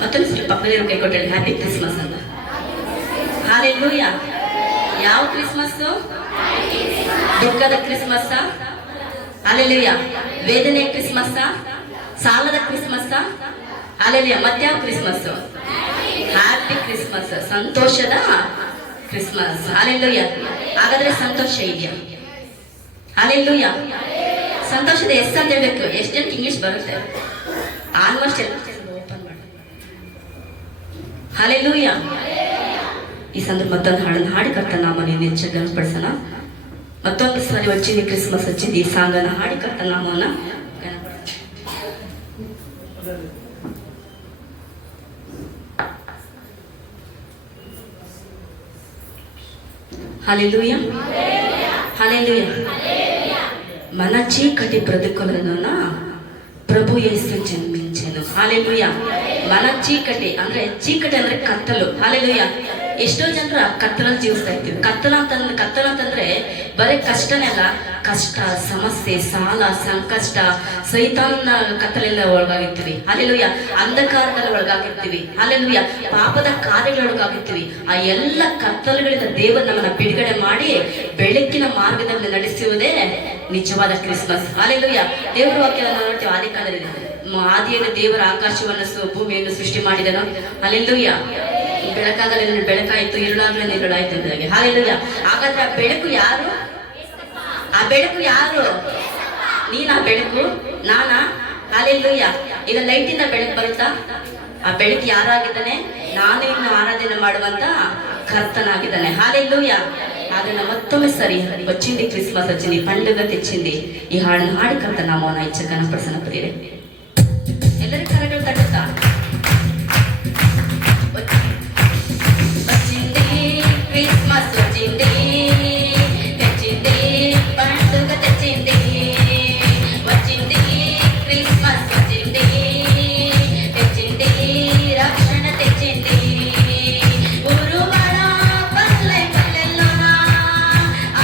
ಮತ್ತೊಂದು ಸ್ವಲ್ಪ ಪಕ್ಕದಲ್ಲಿರೋ ಕೈ ಕೊಟ್ಟರೆ ಹ್ಯಾಪಿ ಕ್ರಿಸ್ಮಸ್ ಅಂತ. ಹಾಲೆಲೂಯ. ಯಾವ ಕ್ರಿಸ್ಮಸ್? ದುಃಖದ ಕ್ರಿಸ್ಮಸ್. ಹಾಲೆಲೂಯ. ವೇದನೆ ಕ್ರಿಸ್ಮಸ್, ಸಾಲದ ಕ್ರಿಸ್ಮಸ್. ಹಾಲೆಲೂಯ. ಮತ್ಯಾವ ಕ್ರಿಸ್ಮಸ್? ಹ್ಯಾಪಿ ಕ್ರಿಸ್ಮಸ್, ಸಂತೋಷದ ಕ್ರಿಸ್ಮಸ್. ಹಾಲೆಲೂಯ. ಹಾಗಾದ್ರೆ ಸಂತೋಷ ಇದೆಯಾ? ಹಾಲೆಲೂಯ. ಸಂತೋಷದ ಎಷ್ಟು ಅಂತ ಹೇಳ್ಬೇಕು. ಎಷ್ಟು ಜನಕ್ಕೆ ಇಂಗ್ಲಿಷ್ ಬರುತ್ತೆ? ಆಲ್ಮೋಸ್ಟ್ ಎಲ್ಲ ಓಪನ್ ಮಾಡಿ. ಹಾಲೆಲೂಯ. ಈ ಸಂದರ್ಭ ಮತ್ತೊಂದು ಹಾಡನ್ನು ಹಾಡಿ ಕರ್ತ ನಾಮನ ಹೆಚ್ಚಾಗಿ ಗನಪಡಿಸೋಣ. ಮತ್ತೊಂದು ಸಾರಿ వచ్చింది ಕ್ರಿಸ್ಮಸ್ వచ్చింది ಈ ಸಾಂಗನ್ನು ಹಾಡಿ ಕರ್ತ ನಾಮನ హల్లెలూయా. హల్లెలూయా. మన చీకటి బ్రతుకులలోన ప్రభు యేసు జన్మించెను. హల్లెలూయా. మన ಚೀಕಟಿ ಅಂದ್ರೆ ಚೀಕಟಿ ಅಂದ್ರೆ ಕತ್ತಲು. ಹಲ್ಲೆಲೂಯಾ. ಎಷ್ಟೋ ಜನರು ಕತ್ತಲಲ್ಲಿ ಜೀವಿಸ್ತಾ ಇರ್ತೀವಿ. ಕತ್ತಲ ಅಂತಂದ್ರೆ ಬರೀ ಕಷ್ಟನೇ ಅಲ್ಲ, ಕಷ್ಟ, ಸಮಸ್ಯೆ, ಸಾಲ, ಸಂಕಷ್ಟ, ಸೈತಾನ ಕತ್ತಲೆಲ್ಲ ಒಳಗಾಗಿರ್ತೀವಿ. ಹಲ್ಲೆಲೂಯಾ. ಅಂಧಕಾರದಲ್ಲಿ ಒಳಗಾಗಿರ್ತೀವಿ. ಹಲ್ಲೆಲೂಯಾ. ಪಾಪದ ಕಾರ್ಯಗಳೊಳಗಾಗಿರ್ತೀವಿ. ಆ ಎಲ್ಲ ಕತ್ತಲುಗಳಿಂದ ದೇವರು ನಮ್ಮನ್ನ ಬಿಡುಗಡೆ ಮಾಡಿ ಬೆಳಕಿನ ಮಾರ್ಗದಲ್ಲಿ ನಡೆಸುವುದೇ ನಿಜವಾದ ಕ್ರಿಸ್ಮಸ್. ಹಲ್ಲೆಲೂಯಾ. ದೇವರ ವಾಕ್ಯವನ್ನು ನೋಡ್ತೀವಿ. ಆದಿಯಲ್ಲಿ ದೇವರ ಆಕಾಶವನ್ನು ಭೂಮಿಯನ್ನು ಸೃಷ್ಟಿ ಮಾಡಿದನು. ಹಲ್ಲೆಲೂಯಾ. ಬೆಳಕಾಗಲೇ ಬೆಳಕಾಯ್ತು, ഇരുಳಾಗಲೇ ഇരുಳಾಯ್ತು ಅಂದಾಗೆ. ಹಲ್ಲೆಲೂಯಾ. ಹಾಗಾದ್ರೆ ಆ ಬೆಳಕು ಯಾರು? ಆ ಬೆಳಕು ಯಾರು? ನೀನ ಬೆಳಕು? ನಾನಾ? ಹಲ್ಲೆಲೂಯಾ. ಈಗ ಲೈಟ್ ಇಂದ ಬೆಳಕು ಬರುತ್ತಾ? ಆ ಬೆಳಕು ಯಾರಾಗಿದ್ದಾನೆ? ನಾನೇ ಇನ್ನು ಆರಾಧನೆ ಮಾಡುವಂತ కర్తనాಗಿದ್ದಾನೆ. హల్లెలూయా. ಅದನ್ನ ಮತ್ತೊಮ್ಮೆ ಸರಿ వచ్చింది క్రిస్మస్ వచ్చింది, పండుగ తెచ్చింది. ఈ ಹಾಡನ್ನು ಹಾಡಿ ಕರ್ತ ನಾಮವನ್ನು ಹೆಚ್ಚು ಗಣಪಡಿಸೋಣ ಪ್ರಿಯರೇ. ಎಲ್ಲರೂ ಕರಗಳು ತಟ್ಟುತ್ತಾ వచ్చింది క్రిస్మస్ వచ్చింది, తెచ్చింది పండుగ తెచ్చింది. వచ్చింది క్రిస్మస్ వచ్చింది, తెచ్చింది రక్షణ తెచ్చింది.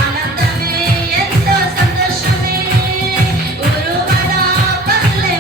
ఆనందమే ఎంతో సంతోషమే, ఊరు బడా పల్లె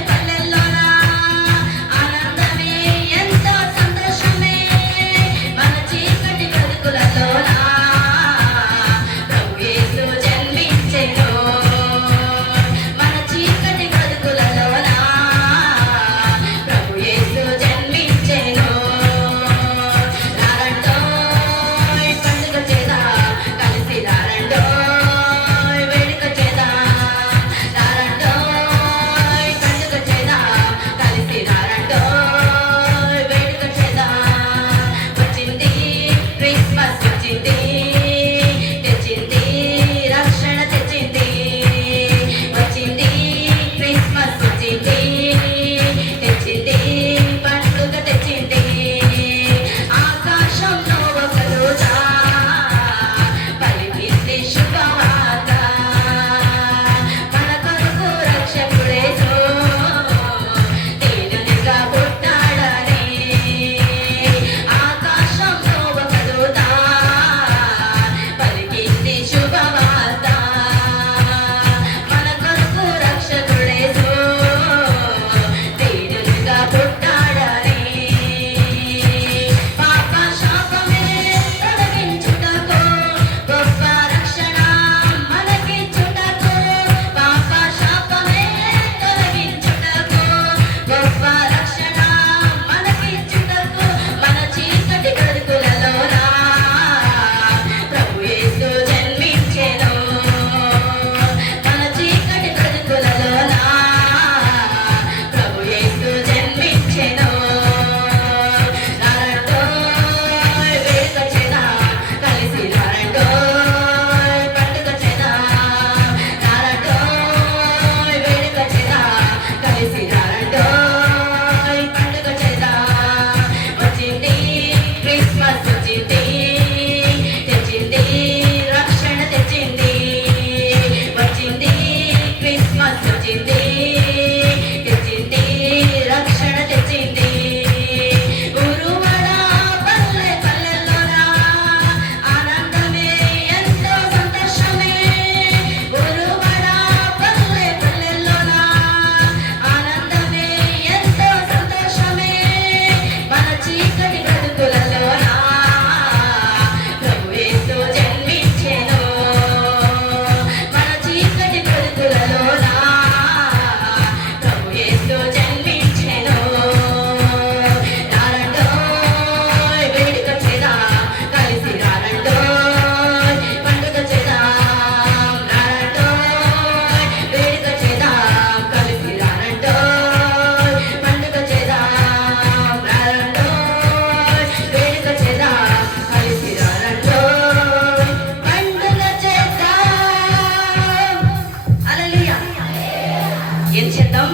ఏం చేద్దాం?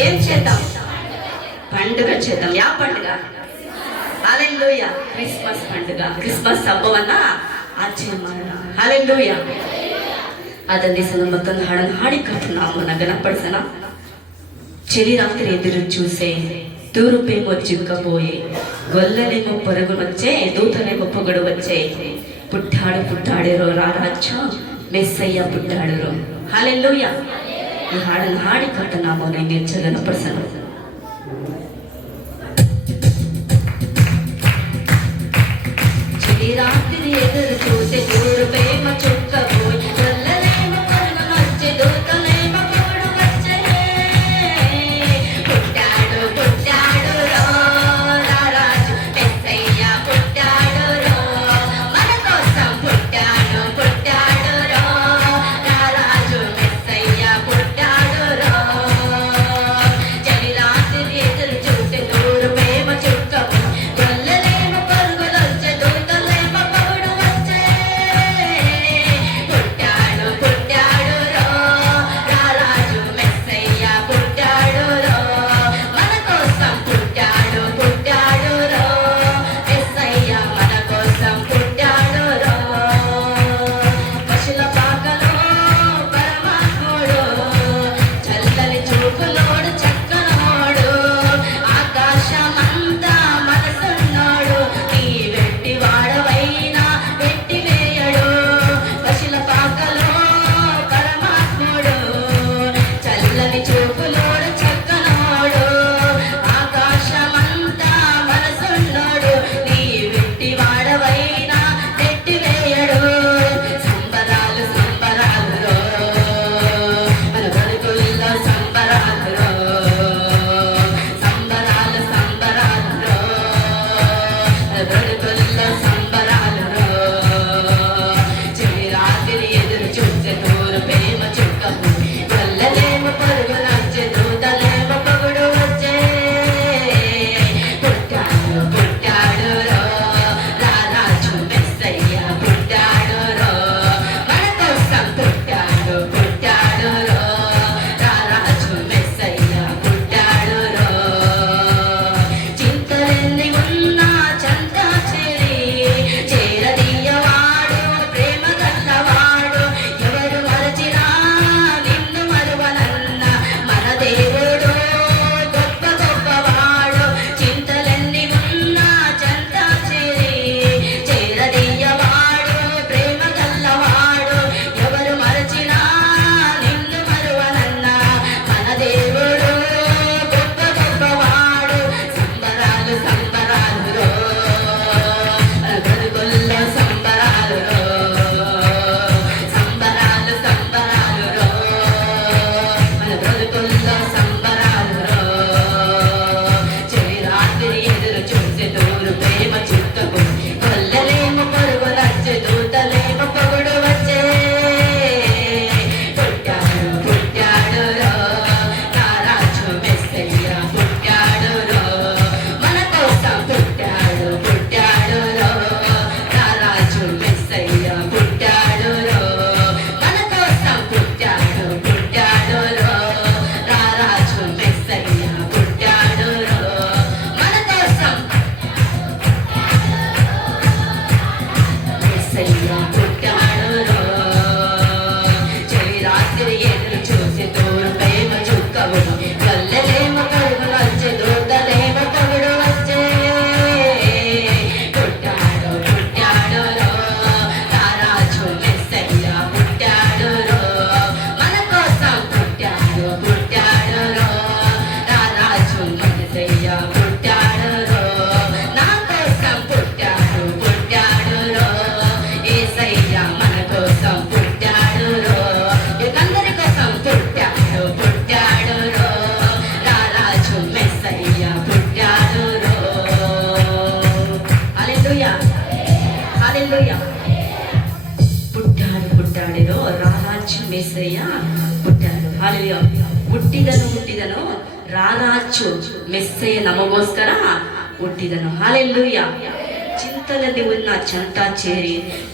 ఏం చేద్దాం? పండుగ చేద్దాం. యా పండుగ? హల్లెలూయా. క్రిస్మస్ పండుగ. ಕ್ರಿಸ್ಮಸ್ ಹಬ್ಬವನ್ನ ಆಚರಣೆ ಮಾಡೋಣ. ಹల్లೆಲೂಯಾ. ಅದನ್ನೇ మత్తొంది ಹಾಡನ್ನು ಹಾಡಿ ಕಟ್ಟು నామమున గణపరచన. చెలి రాత్రి ఎదురు చూసే తూరుపేమో చిక్కబోయే గొల్లనేమో పొరుగును వచ్చే దూతనేమో పొగడు వచ్చే పుట్టాడు పుట్టాడేరో రారాజు మెస్సయ్య పుట్టాడురో. హల్లెలూయా. ఈ ಹಾಡನ್ನು ಹಾಡಿ ಕಟ್ಟು ನಾಮమున గణపరచన. చెలి రాత్రి ఎదురు చూసే తూరుపేమో చిక్కబోయే గొల్లనేమో పొరుగును వచ్చే దూతనేమో పొగడు వచ్చే పుట్టాడు పుట్టాడు రో రారాజు మెస్సయ్య పుట్టాడు రో. మన కోసం పుట్టాడు పుట్టాడు రో రారాజు మెస్సయ్య పుట్టాడు రో. చలి రాత్రి ఎదురు చూసే తూరుపేమో చిక్కబోయే గొల్లనేమో పొరుగును వచ్చే దూతనేమో పొగడు వచ్చే పుట్టాడు పుట్టాడు రో రారాజు మెస్సయ్య పుట్టాడు రో. మన కోసం పుట్టాడు పుట్టాడు రో మెస్సయ్య మన కోసం పుట్టాడు రో. పశుల పాకలో పరమాత్ముడు చల్లని చూపులోడు చక్కనోడు ఆకాశమంతా మనసున్నోడు నీ వెట్టి వాడవైనా వెట్టి వేయడు. పశుల పాకలో పరమాత్ముడు చల్లని చూపులోడు చక్కనోడు ఆకాశమంతా మనసున్నోడు నీ వెట్టి వాడవైనా వెట్టి వేయడు. సంబరాలు సంబరాలు రో మన బతుకుల్లో సంబరాలు రో. సంబరాలు సంబరాలు రో మన బతుకుల్లో సంబరాలు రో. చెలి రాత్రి ఎదురు చూసే తూరుపేమో చిక్కబోయే గొల్లనేమో పొరుగును వచ్చే దూతనేమో పొగడు వచ్చే పుట్టాడు పుట్టాడు రో రారాజు మెస్సయ్య పుట్టాడు రో. మన కోసం పుట్టాడు పుట్టాడు రో రారాజు మెస్సయ్య పుట్టాడు రో. చింతలెన్ని ఉన్నా చంత చెరి చేరదీయవాడు ప్రేమ గల్లవాడు ఎవరు మరచినా నిన్ను మరువనన్న మన దేవుడు గొప్ప గొప్పవాడు. చింతలెన్ని ఉన్నా చంత చెరి చేరదీయవాడు ప్రేమ గల్లవాడు ఎవరు మరచినా నిన్ను మరువనన్న మన దేవుడు గొప్ప గొప్పవాడు. సంబరాలు సంబరాలు రో మన బ్రతుకుల్లో సంబరాలు రో. సంబరాలు సంబరాలు రో మన బ్రతుకుల్లో సంబరాలు రో. చెలి రాత్రి ఎదురు చూసే తూరుపేమో చిక్కబోయే గొల్లనేమో పొరుగును వచ్చే దూతనేమో పొగడు వచ్చే పుట్టాడు పుట్టాడు రో రారాజు మెస్సయ్య పుట్టాడు రో. మన కోసం పుట్టాడు పుట్టాడు రో రారాజు మెస్సయ్య పుట్టాడు రో. మన కోసం పుట్టాడు పుట్టాడు రో రారాజు మెస్సయ్య పుట్టాడు రో. మన కోసం మెస్సయ్య పుట్టాడు రో. చెలి రాత్రి ఎదురు చూసే తూరుపేమో చిక్కబోయే గొల్లనేమో పొరుగును వచ్చే దూతనేమో పొగడు వచ్చే పుట్టాడు పుట్టాడు రో రారాజు మెస్సయ్య పుట్టాడు రో. మన కోసం పుట్టాడు పుట్టాడు రో రారాజు మెస్సయ్య పుట్టాడు రో. నా కోసం పుట్టాడు పుట్టాడు రో యేసయ్య మన కోసం పుట్టాడు రో. అందరి కోసం పుట్టాడు పుట్టాడు రో రారాజు మెస్సయ్య పుట్టాడు రో. హల్లెలూయా. హల్లెలూయా. పుట్టాడు పుట్టాడేరో రారాజు మెస్సయ్య పుట్టాడు. హల్లెలూయಾ. ಹುಟ್ಟಿದನು ರಾರಾಜು ಮೆಸ್ಸಯ್ಯ ನಮಗೋಸ್ಕರ ಹುಟ್ಟಿದನು. ಹಲ್ಲೆಲೂಯಾ. పాతలని ఉన్న చెంత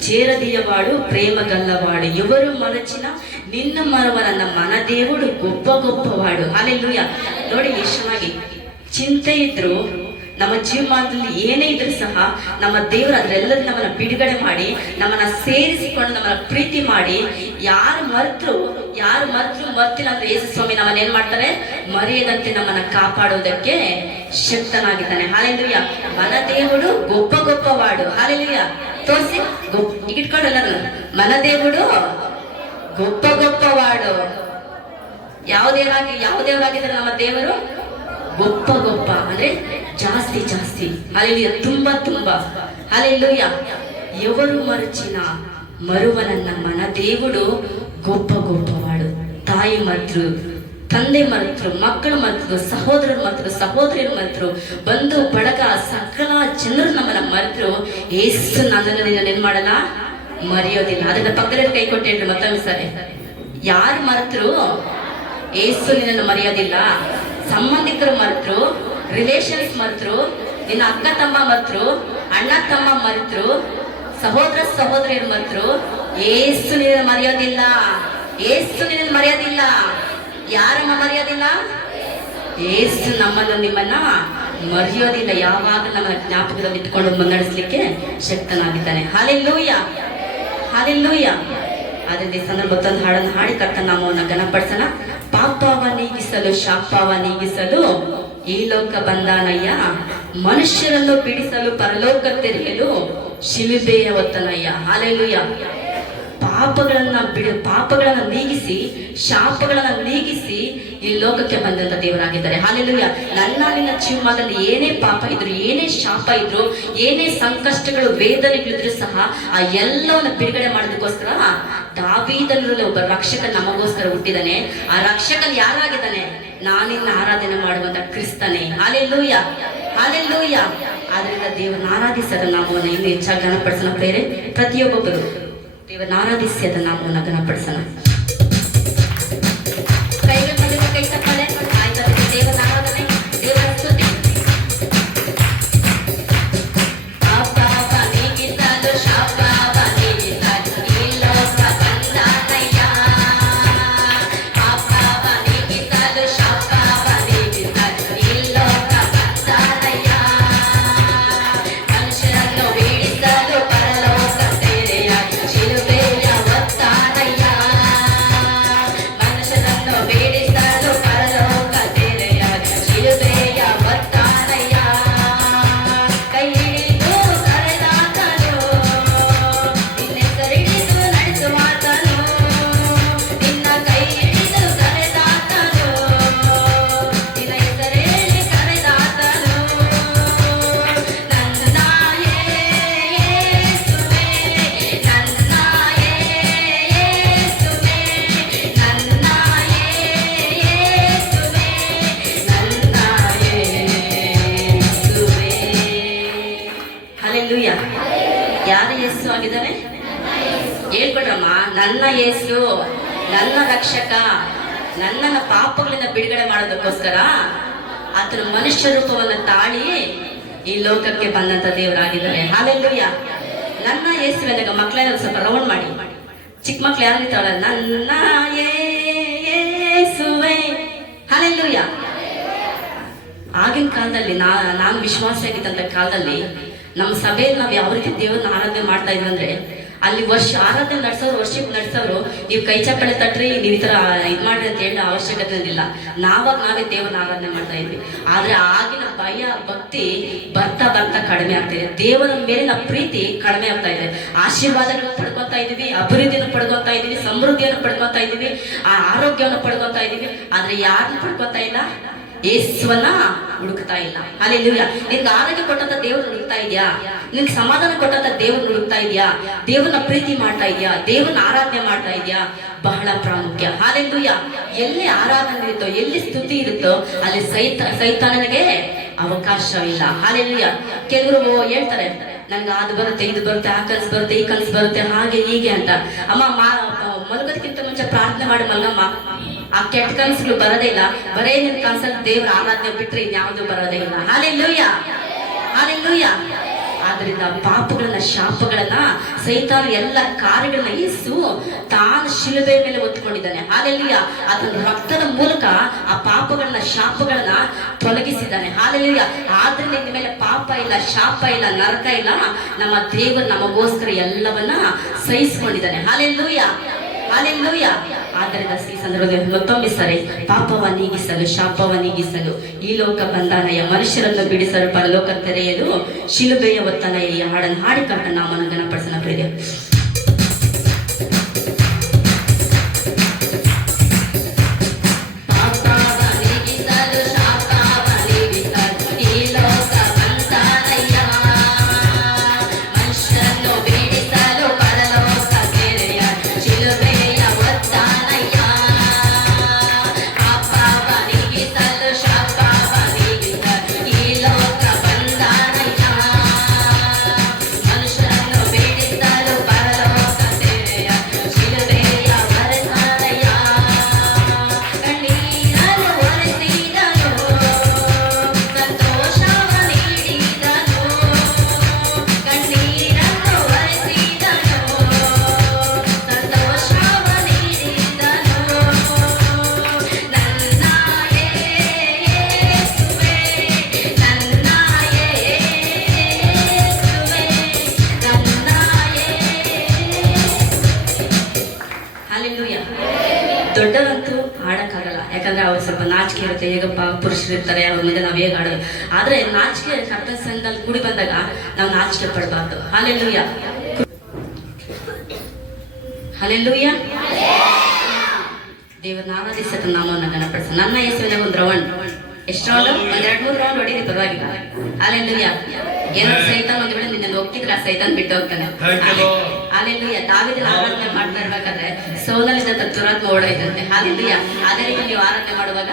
చేరదీయవాడు ప్రేమ గల్లవాడు, ఎవరు మరచిన నిన్ను మరవరన్న మన దేవుడు గొప్ప ಗొಪ್ಪವಾಡು. ಹಲ್ಲೆಲೂಯಾ. ನೋಡಿ ಎಷ್ಟು ಚೆನ್ನಾಗಿ ಚಿಂತೆ ಇದ್ರು ನಮ್ಮ ಜೀವಮಾನದಲ್ಲಿ ಏನೇ ಇದ್ರೂ ಸಹ ನಮ್ಮ ದೇವರು ಅದರೆಲ್ಲರೂ ನಮ್ಮನ್ನ ಬಿಡುಗಡೆ ಮಾಡಿ ನಮ್ಮನ್ನ ಸೇರಿಸಿಕೊಂಡು ನಮ್ಮನ್ನ ಪ್ರೀತಿ ಮಾಡಿ, ಯಾರು ಮರೆತರು ಮರ್ತಿಲ್ಲ ಅಂದ್ರೆ ಯೇಸು ಸ್ವಾಮಿ ನಮ್ಮನ್ನ ಏನ್ ಮಾಡ್ತಾರೆ, ಮರೆಯದಂತೆ ನಮ್ಮನ್ನ ಕಾಪಾಡೋದಕ್ಕೆ ಶಕ್ತನಾಗಿದ್ದಾನೆ. ಹಲ್ಲೆಲೂಯಾ. మన దేవుడు గొప్పవాడు. హల్లెలూయా. ತೋರಿಸಿ ಇಟ್ಕೊಂಡಲ್ಲ, మన దేవుడు గొప్పవాడు. ಯಾವ ದೇವರಾಗಿದ್ದಾರೆ ನಮ್ಮ ದೇವರು? ಗొప్ప ಅಂದ್ರೆ ಜಾಸ್ತಿ. ಹಲ್ಲೆಲೂಯಾ. ತುಂಬಾ. ಹಲ್ಲೆಲೂಯಾ. ఎవరు మరచిన మరువనన్న మన దేవుడు గొప్పవాడు. ತಾಯಿ ಮರ್ತರು, ತಂದೆ ಮರೆತರು, ಮಕ್ಕಳು ಮರೆತರು, ಸಹೋದರರು ಮರೆತರು, ಸಹೋದರಿಯರು ಮರೆತರು, ಬಂಧು ಬಳಗ ಸಕಲ ಜನರು ನಮ್ಮನ್ನ ಮರೆತರು, ಏಸು ನನ್ನನ್ನು ಏನ್ ಮಾಡಲ್ಲ, ಮರೆಯೋದಿಲ್ಲ. ಅದನ್ನ ಪಕ್ಕದಲ್ಲಿ ಕೈ ಕೊಟ್ಟೇನ್ರಿ ಮತ್ತೊಮ್ಮೆ ಸರಿ. ಯಾರು ಮರೆತರು? ಏಸು ನಿನ್ನನ್ನು ಮರೆಯೋದಿಲ್ಲ. ಸಂಬಂಧಿಕರು ಮರೆತರು, ರಿಲೇಷನ್ಸ್ ಮರೆತರು, ನಿನ್ನ ಅಕ್ಕ ತಮ್ಮ ಮರೆತರು, ಅಣ್ಣ ತಮ್ಮ ಮರೆತರು, ಸಹೋದರಿಯರು ಮರೆತರು, ಏಸು ನಿನ್ನನ್ನು ಮರೆಯೋದಿಲ್ಲ. ಏಸು ನಿನ್ನನ್ನು ಮರೆಯೋದಿಲ್ಲ. ಯಾರಮ್ಮ ಮರೆಯೋದಿಲ್ಲ? ಏಸು ನಮ್ಮನ್ನು ನಿಮ್ಮನ್ನ ಮರೆಯೋದಿಲ್ಲ. ಯಾವಾಗ ನಮ್ಮ ಜ್ಞಾಪಕದಲ್ಲಿ ಇಟ್ಕೊಂಡು ಮುನ್ನಡೆಸಲಿಕ್ಕೆ ಶಕ್ತನಾಗಿದ್ದಾನೆ. ಹಲ್ಲೆಲೂಯಾ. ಅದರಿಂದ ಈ ಸಂದರ್ಭದಲ್ಲಿ ಹಾಡನ್ನು ಹಾಡಿ ಕರ್ತನ ನಾಮವನ್ನು ಘನಪಡಿಸೋಣ. ಪಾಪವ ನೀಗಿಸಲು ಶಾಪವ ನೀಗಿಸಲು ಈ ಲೋಕ ಬಂದಾನಯ್ಯ, ಮನುಷ್ಯರನ್ನು ಬಿಡಿಸಲು ಪರಲೋಕ ತೆರೆಯಲು ಶಿಲುಬೆಯ ಹೊತ್ತನಯ್ಯ. ಹಲ್ಲೆಲೂಯಾ. ಪಾಪಗಳನ್ನ ನೀಗಿಸಿ ಶಾಪಗಳನ್ನ ನೀಗಿಸಿ ಈ ಲೋಕಕ್ಕೆ ಬಂದಂತ ದೇವರಾಗಿದ್ದಾರೆ. ಹಲ್ಲೆಲೂಯಾ. ನಿನ್ನ ಜೀವನದಲ್ಲಿ ಏನೇ ಪಾಪ ಇದ್ರು, ಏನೇ ಶಾಪ ಇದ್ರು, ಏನೇ ಸಂಕಷ್ಟಗಳು ವೇದನೆಗಳಿದ್ರು ಸಹ ಆ ಎಲ್ಲವನ್ನು ಬಿಡುಗಡೆ ಮಾಡೋದಕ್ಕೋಸ್ಕರ ದಾವೀದನಲ್ಲಿ ಒಬ್ಬ ರಕ್ಷಕ ನಮಗೋಸ್ಕರ ಹುಟ್ಟಿದಾನೆ. ಆ ರಕ್ಷಕನ್ ಯಾರಾಗಿದ್ದಾನೆ? ನಾನಿನ್ನ ಆರಾಧನೆ ಮಾಡುವಂತ ಕ್ರಿಸ್ತನೇ. ಹಲ್ಲೆಲೂಯಾ. ಆದ್ರಿಂದ ದೇವರನ್ನ ಆರಾಧಿಸದ ನಾಮವನ್ನು ಇನ್ನು ಹೆಚ್ಚಾಗಿ ಘನಪಡಿಸೋಣ. ಬೇರೆ ಪ್ರತಿಯೊಬ್ಬೊಬ್ಬರು ದೇವರನ್ನ ಆರಾಧಿಸಿ ಅದನ್ನ ನಾಮವನ್ನು ಘನಪಡಿಸೋಣ. ಕೈಗಳ ಮಧ್ಯೆ ಕೈ ತಪ್ಪಲೆ ಆಯ್ತು. ದೇವರ ಆರಾಧನೆ, ದೇವರ ಸ್ತುತಿ. ಪಾಪವ ನೀಗಿಸಲು ಶಾಪವ ನೀಗಿಸಲು ಈ ಲೋಕ ಬಂದಾನಯ್ಯ. ಪಾಪವ ನೀಗಿಸಲು ಶಾಪವ ನೀಗಿಸಲು ಈ ಲೋಕ ಬಂದಾನಯ್ಯ. ಮನುಷ್ಯರನ್ನು ಬೀಳಿಸಲು ಪರಲೋಕ ತೆರೆಯಾಗಿ ಶಿಲುಬೆಯ ಹೊತ್ತಾನಯ್ಯ. ಮನುಷ್ಯರನ್ನು ಬೀಳಿಸಲು ಪರಲೋಕ ತೆರೆಯಾಗಿ ಶಿಲುಬೆಯ ಹೊತ್ತಾನಯ್ಯ. ಕೈ ಹಿಡಿದು ಕರೆದಾತನು, ನಿನ್ನೆಸರಿಡಿದು ನಡೆಸುವಾತನು. ನಿನ್ನ ಕೈ ಹಿಡಿದು ಕರೆದಾತನು, ನಿನ್ನ ಹೆಸರೇಳಿ ಕರೆದಾತನು. ನನ್ನ ಯೇಸುವೇ, ನನ್ನ ಯೇಸುವೇ, ನನ್ನ ಯೇಸುವೇ, ನನ್ನ ಯೇಸುವೇ. ಹಲ್ಲೆಲೂಯಾ. ಯಾರು ಯೇಸು ಆಗಿದ್ದಾನೆ? ಹೇಳ್ಬಿಡ್ರಮ್ಮ. ನನ್ನ ಯೇಸು, ನನ್ನ ರಕ್ಷಕ, ನನ್ನನ್ನ ಪಾಪಗಳಿಂದ ಬಿಡುಗಡೆ ಮಾಡೋದಕ್ಕೋಸ್ಕರ ಆತನ ಮನುಷ್ಯ ರೂಪವನ್ನು ತಾಳಿ ಈ ಲೋಕಕ್ಕೆ ಬಂದಂತ ದೇವರಾಗಿದ್ದಾರೆ. ಹಲ್ಲೆಲೂಯಾ. ನನ್ನ ಯೇಸು ಅಂದಾಗ ಮಕ್ಕಳೆಲ್ಲ ಸ್ವಲ್ಪ ರೌಂಡ್ ಮಾಡಿ. ಚಿಕ್ಕ ಮಕ್ಳು ಯಾರು ಇರ್ತಾವಲ್ಲ, ನನ್ನ ಯೇಸುವೇ. ಹಲ್ಲೆಲೂಯಾ. ಆಗಿನ ಕಾಲದಲ್ಲಿ ನಾನು ವಿಶ್ವಾಸ ಆಗಿದ್ದಂತ ಕಾಲದಲ್ಲಿ ನಮ್ಮ ಸಭೆಯಲ್ಲಿ ನಾವು ಯಾವ ರೀತಿ ದೇವರನ್ನ ಆರಾಧನೆ ಮಾಡ್ತಾ ಇದ್ವಿ ಅಂದ್ರೆ, ಅಲ್ಲಿ ಆರಾಧನೆ ನಡೆಸೋರು, ವರ್ಷಕ್ಕೆ ನಡೆಸೋರು, ನೀವು ಕೈ ಚಪ್ಪಳೆ ತಟ್ರಿ, ನೀವು ಈ ತರ ಇದು ಮಾಡ್ರಿ ಅಂತ ಹೇಳೋ ಅವಶ್ಯಕತೆ ಇಲ್ಲ. ನಾವೇ ದೇವರನ್ನ ಆರಾಧನೆ ಮಾಡ್ತಾ ಇದ್ವಿ. ಆದ್ರೆ ಆಗಿನ ಭಯ ಭಕ್ತಿ ಬರ್ತಾ ಕಡಿಮೆ ಆಗ್ತಾ ಇದೆ. ದೇವರ ಮೇಲಿನ ಪ್ರೀತಿ ಕಡಿಮೆ ಆಗ್ತಾ ಇದೆ. ಆಶೀರ್ವಾದಗಳನ್ನು ಪಡ್ಕೊತಾ ಇದೀವಿ, ಅಭಿವೃದ್ಧಿಯನ್ನು ಪಡ್ಕೊತಾ ಇದೀವಿ, ಸಮೃದ್ಧಿಯನ್ನು ಪಡ್ಕೊತಾ ಇದೀವಿ, ಆ ಆರೋಗ್ಯವನ್ನು ಪಡ್ಕೊತಾ ಇದೀವಿ. ಆದ್ರೆ ಯಾರನ್ನ ಪಡ್ಕೊತಾ ಇಲ್ಲ? ಯೇಸುವನ್ನ ಹುಡುಕ್ತಾ ಇಲ್ಲ. ಹಲ್ಲೆಲೂಯಾ. ನಿನ್ಗೆ ಆರೋಗ್ಯ ಕೊಟ್ಟಂತ ದೇವ್ರನ್ನ ಹುಡುಕ್ತಾ ಇದೆಯಾ? ನಿನ್ಗೆ ಸಮಾಧಾನ ಕೊಟ್ಟಂತ ದೇವ್ರನ್ನ ಹುಡುಕ್ತಾ ಇದೆಯಾ? ದೇವ್ರನ್ನ ಪ್ರೀತಿ ಮಾಡ್ತಾ ಇದೆಯಾ? ದೇವ್ರನ್ನ ಆರಾಧನೆ ಮಾಡ್ತಾ ಇದೆಯಾ? ಬಹಳ ಪ್ರಾಮುಖ್ಯ. ಹಲ್ಲೆಲೂಯಾ. ಎಲ್ಲಿ ಆರಾಧನೆ ಇರುತ್ತೋ, ಎಲ್ಲಿ ಸ್ತುತಿ ಇರುತ್ತೋ, ಅಲ್ಲಿ ಸೈತಾನನಿಗೆ ಅವಕಾಶವಿಲ್ಲ. ಹಲ್ಲೆಲೂಯಾ. ಕೆಲವರು ಹೇಳ್ತಾರೆ, ನನ್ಗೆ ಅದು ಬರುತ್ತೆ, ಇದು ಬರುತ್ತೆ, ಆ ಕನಸು ಬರುತ್ತೆ, ಈ ಕನಸು ಬರುತ್ತೆ, ಹಾಗೆ ಹೀಗೆ ಅಂತ. ಅಮ್ಮ ಮಲಗೋದಕ್ಕಿಂತ ಮುಂಚೆ ಪ್ರಾರ್ಥನೆ ಮಾಡಿ ಮಲ್ಗಮ್ಮ. ಆ ಕೆಟ್ಟ ಕನಸುಗಳು ಬರೋದೇ ಇಲ್ಲ. ಬರೇ ನಿನ್ ಕನಸಲ್ಲಿ ದೇವ್ರ ಆರಾಧನೆ ಬಿಟ್ರೆ ಇನ್ಯಾವುದು ಬರೋದೇ ಇಲ್ಲ. ಹಲ್ಲೆಲೂಯಾ. ಆದ್ರಿಂದ ಪಾಪಗಳನ್ನ ಶಾಪಗಳನ್ನ ಸೈತಾನ ಎಲ್ಲ ಕಾರ್ಯಗಳನ್ನ ಯೇಸು ತಾನು ಶಿಲುಬೆ ಮೇಲೆ ಒತ್ಕೊಂಡಿದ್ದಾನೆ. ಹಾಲೆಲೂಯ. ಅದನ್ನ ರಕ್ತದ ಮೂಲಕ ಆ ಪಾಪಗಳನ್ನ ಶಾಪಗಳನ್ನ ತೊಲಗಿಸಿದ್ದಾನೆ. ಹಾಲೆಲೂಯ. ಆದ್ರಿಂದ ಇದ ಮೇಲೆ ಪಾಪ ಇಲ್ಲ, ಶಾಪ ಇಲ್ಲ, ನರಕ ಇಲ್ಲ. ನಮ್ಮ ದೇವರು ನಮಗೋಸ್ಕರ ಎಲ್ಲವನ್ನ ಸಹಿಸಿಕೊಂಡಿದ್ದಾನೆ. Hallelujah, hallelujah. ಆದ್ದರಿಂದ ಈ ಸಂದರ್ಭದಲ್ಲಿ ಮತ್ತೊಮ್ಮೆ ಸರಿ, ಪಾಪವ ನೀಗಿಸಲು, ಶಾಪವ ನೀಗಿಸಲು ಈ ಲೋಕ ಬಂದಾನಯ್ಯ, ಮನುಷ್ಯರನ್ನು ಬಿಡಿಸಲು ಪರಲೋಕ ತೆರೆಯಲು ಶಿಲುಬೆಯ ಒತ್ತನ ಈ ಹಾಡನ್ನು ಹಾಡಿ ಕಟ್ಟ ನಾಮನ ಗಣಪಡಿಸೋಣ ಪ್ರಿಯ. ದೊಡ್ಡವಂತೂ ಹಾಡಕ್ಕಾಗಲ್ಲ, ಯಾಕಂದ್ರೆ ಅವ್ರು ಸ್ವಲ್ಪ ನಾಚಿಕೆ ಇರುತ್ತೆ. ಹೇಗಪ್ಪ ಪುರುಷರು ಇರ್ತಾರೆ, ಅವ್ರ ಮುಂದೆ ನಾವು ಹೇಗೆ ಹಾಡೋದು. ಆದ್ರೆ ನಾಚಿಕೆ ಕರ್ತನ ಸಂಘದಲ್ಲಿ ಕೂಡಿ ಬಂದಾಗ ನಾವು ನಾಚಿಕೆ ಪಡಬಾರ್ದು. Hallelujah, hallelujah. ದೇವರನ್ನ ಆರಾಧಿಸಕ ನಾಮವನ್ನು ಗಣಪಡಿಸ. ನನ್ನ ಹೆಸರಿನ ಒಂದು ರೌಂಡ್, ಎಷ್ಟು ರೌಂಡ್? 2-3 ರೌಂಡ್ ಹೊಡಿರಿ, ಪರವಾಗಿಲ್ಲ. ಹಾಲೆಲೂಯ. ಏನೋ ಸೈತಾನ್ ಒಂದ್ ವೇಳೆ ನಿನ್ನ ಹೋಗ್ತಿದ್ರೆ ಸೈತಾನ್ ಬಿಟ್ಟು ಹೋಗ್ತಾನೆ. ಹಾಲೆಲೂಯ. ದಾವೀದನ ಆರಾಧನೆ ಮಾಡ್ತಾ ಇರ್ಬೇಕಾದ್ರೆ ಸೌಲನಿಂದ ದುರಾತ್ಮ ಓಡಾಯ್ತಂತೆ. ಹಾಲೆಲೂಯ. ಅದೇ ರೀತಿ ನೀವು ಆರಾಧನೆ ಮಾಡುವಾಗ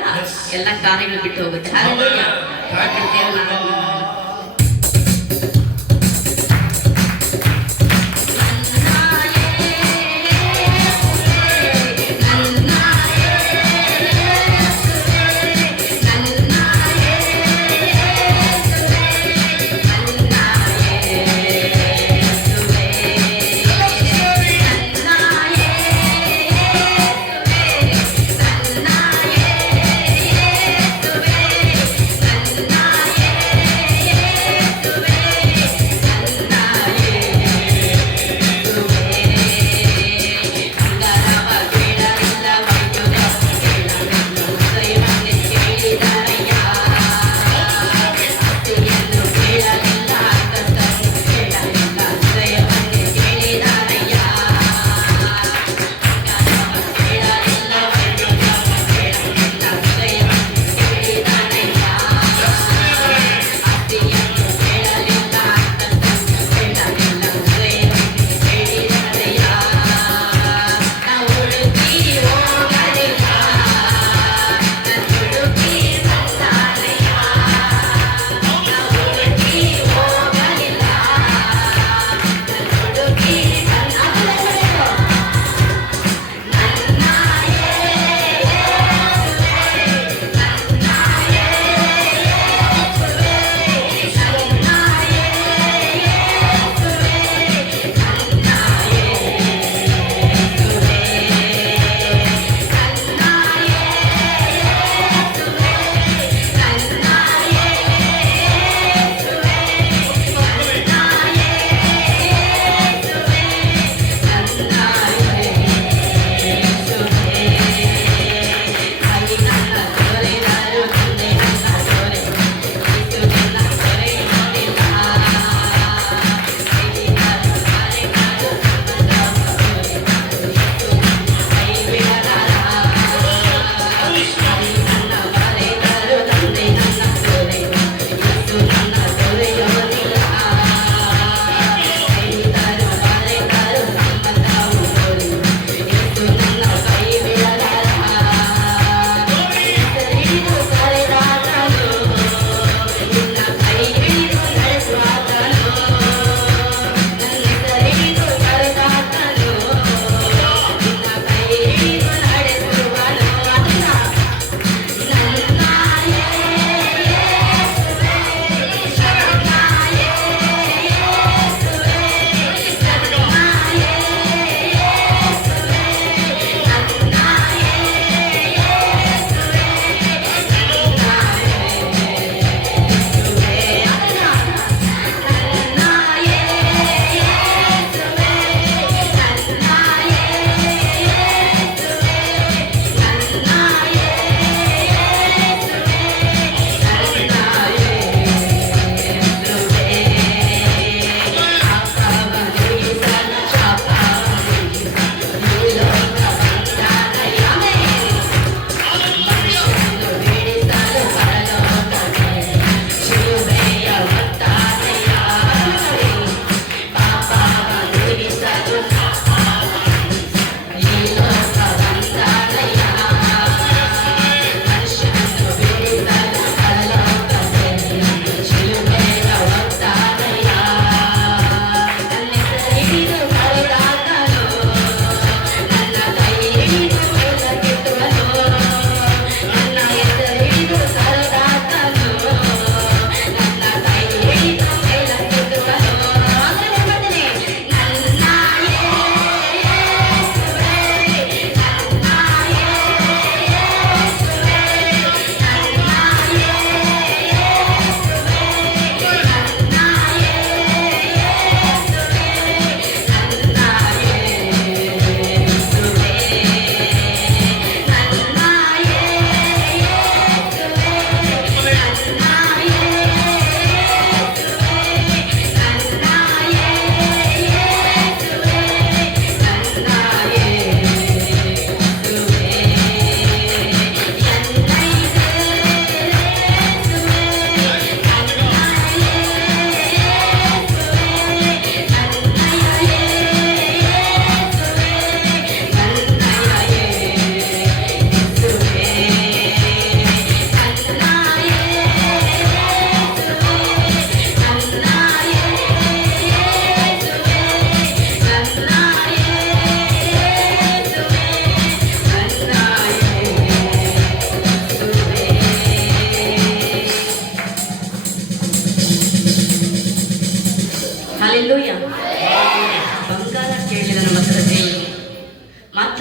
ಎಲ್ಲ ಕಾರ್ಯಗಳು ಬಿಟ್ಟು ಹೋಗುತ್ತೆ. ಹಾಲೆಲೂಯ. ದೇವರನ್ನ ಆರಾಧನೆ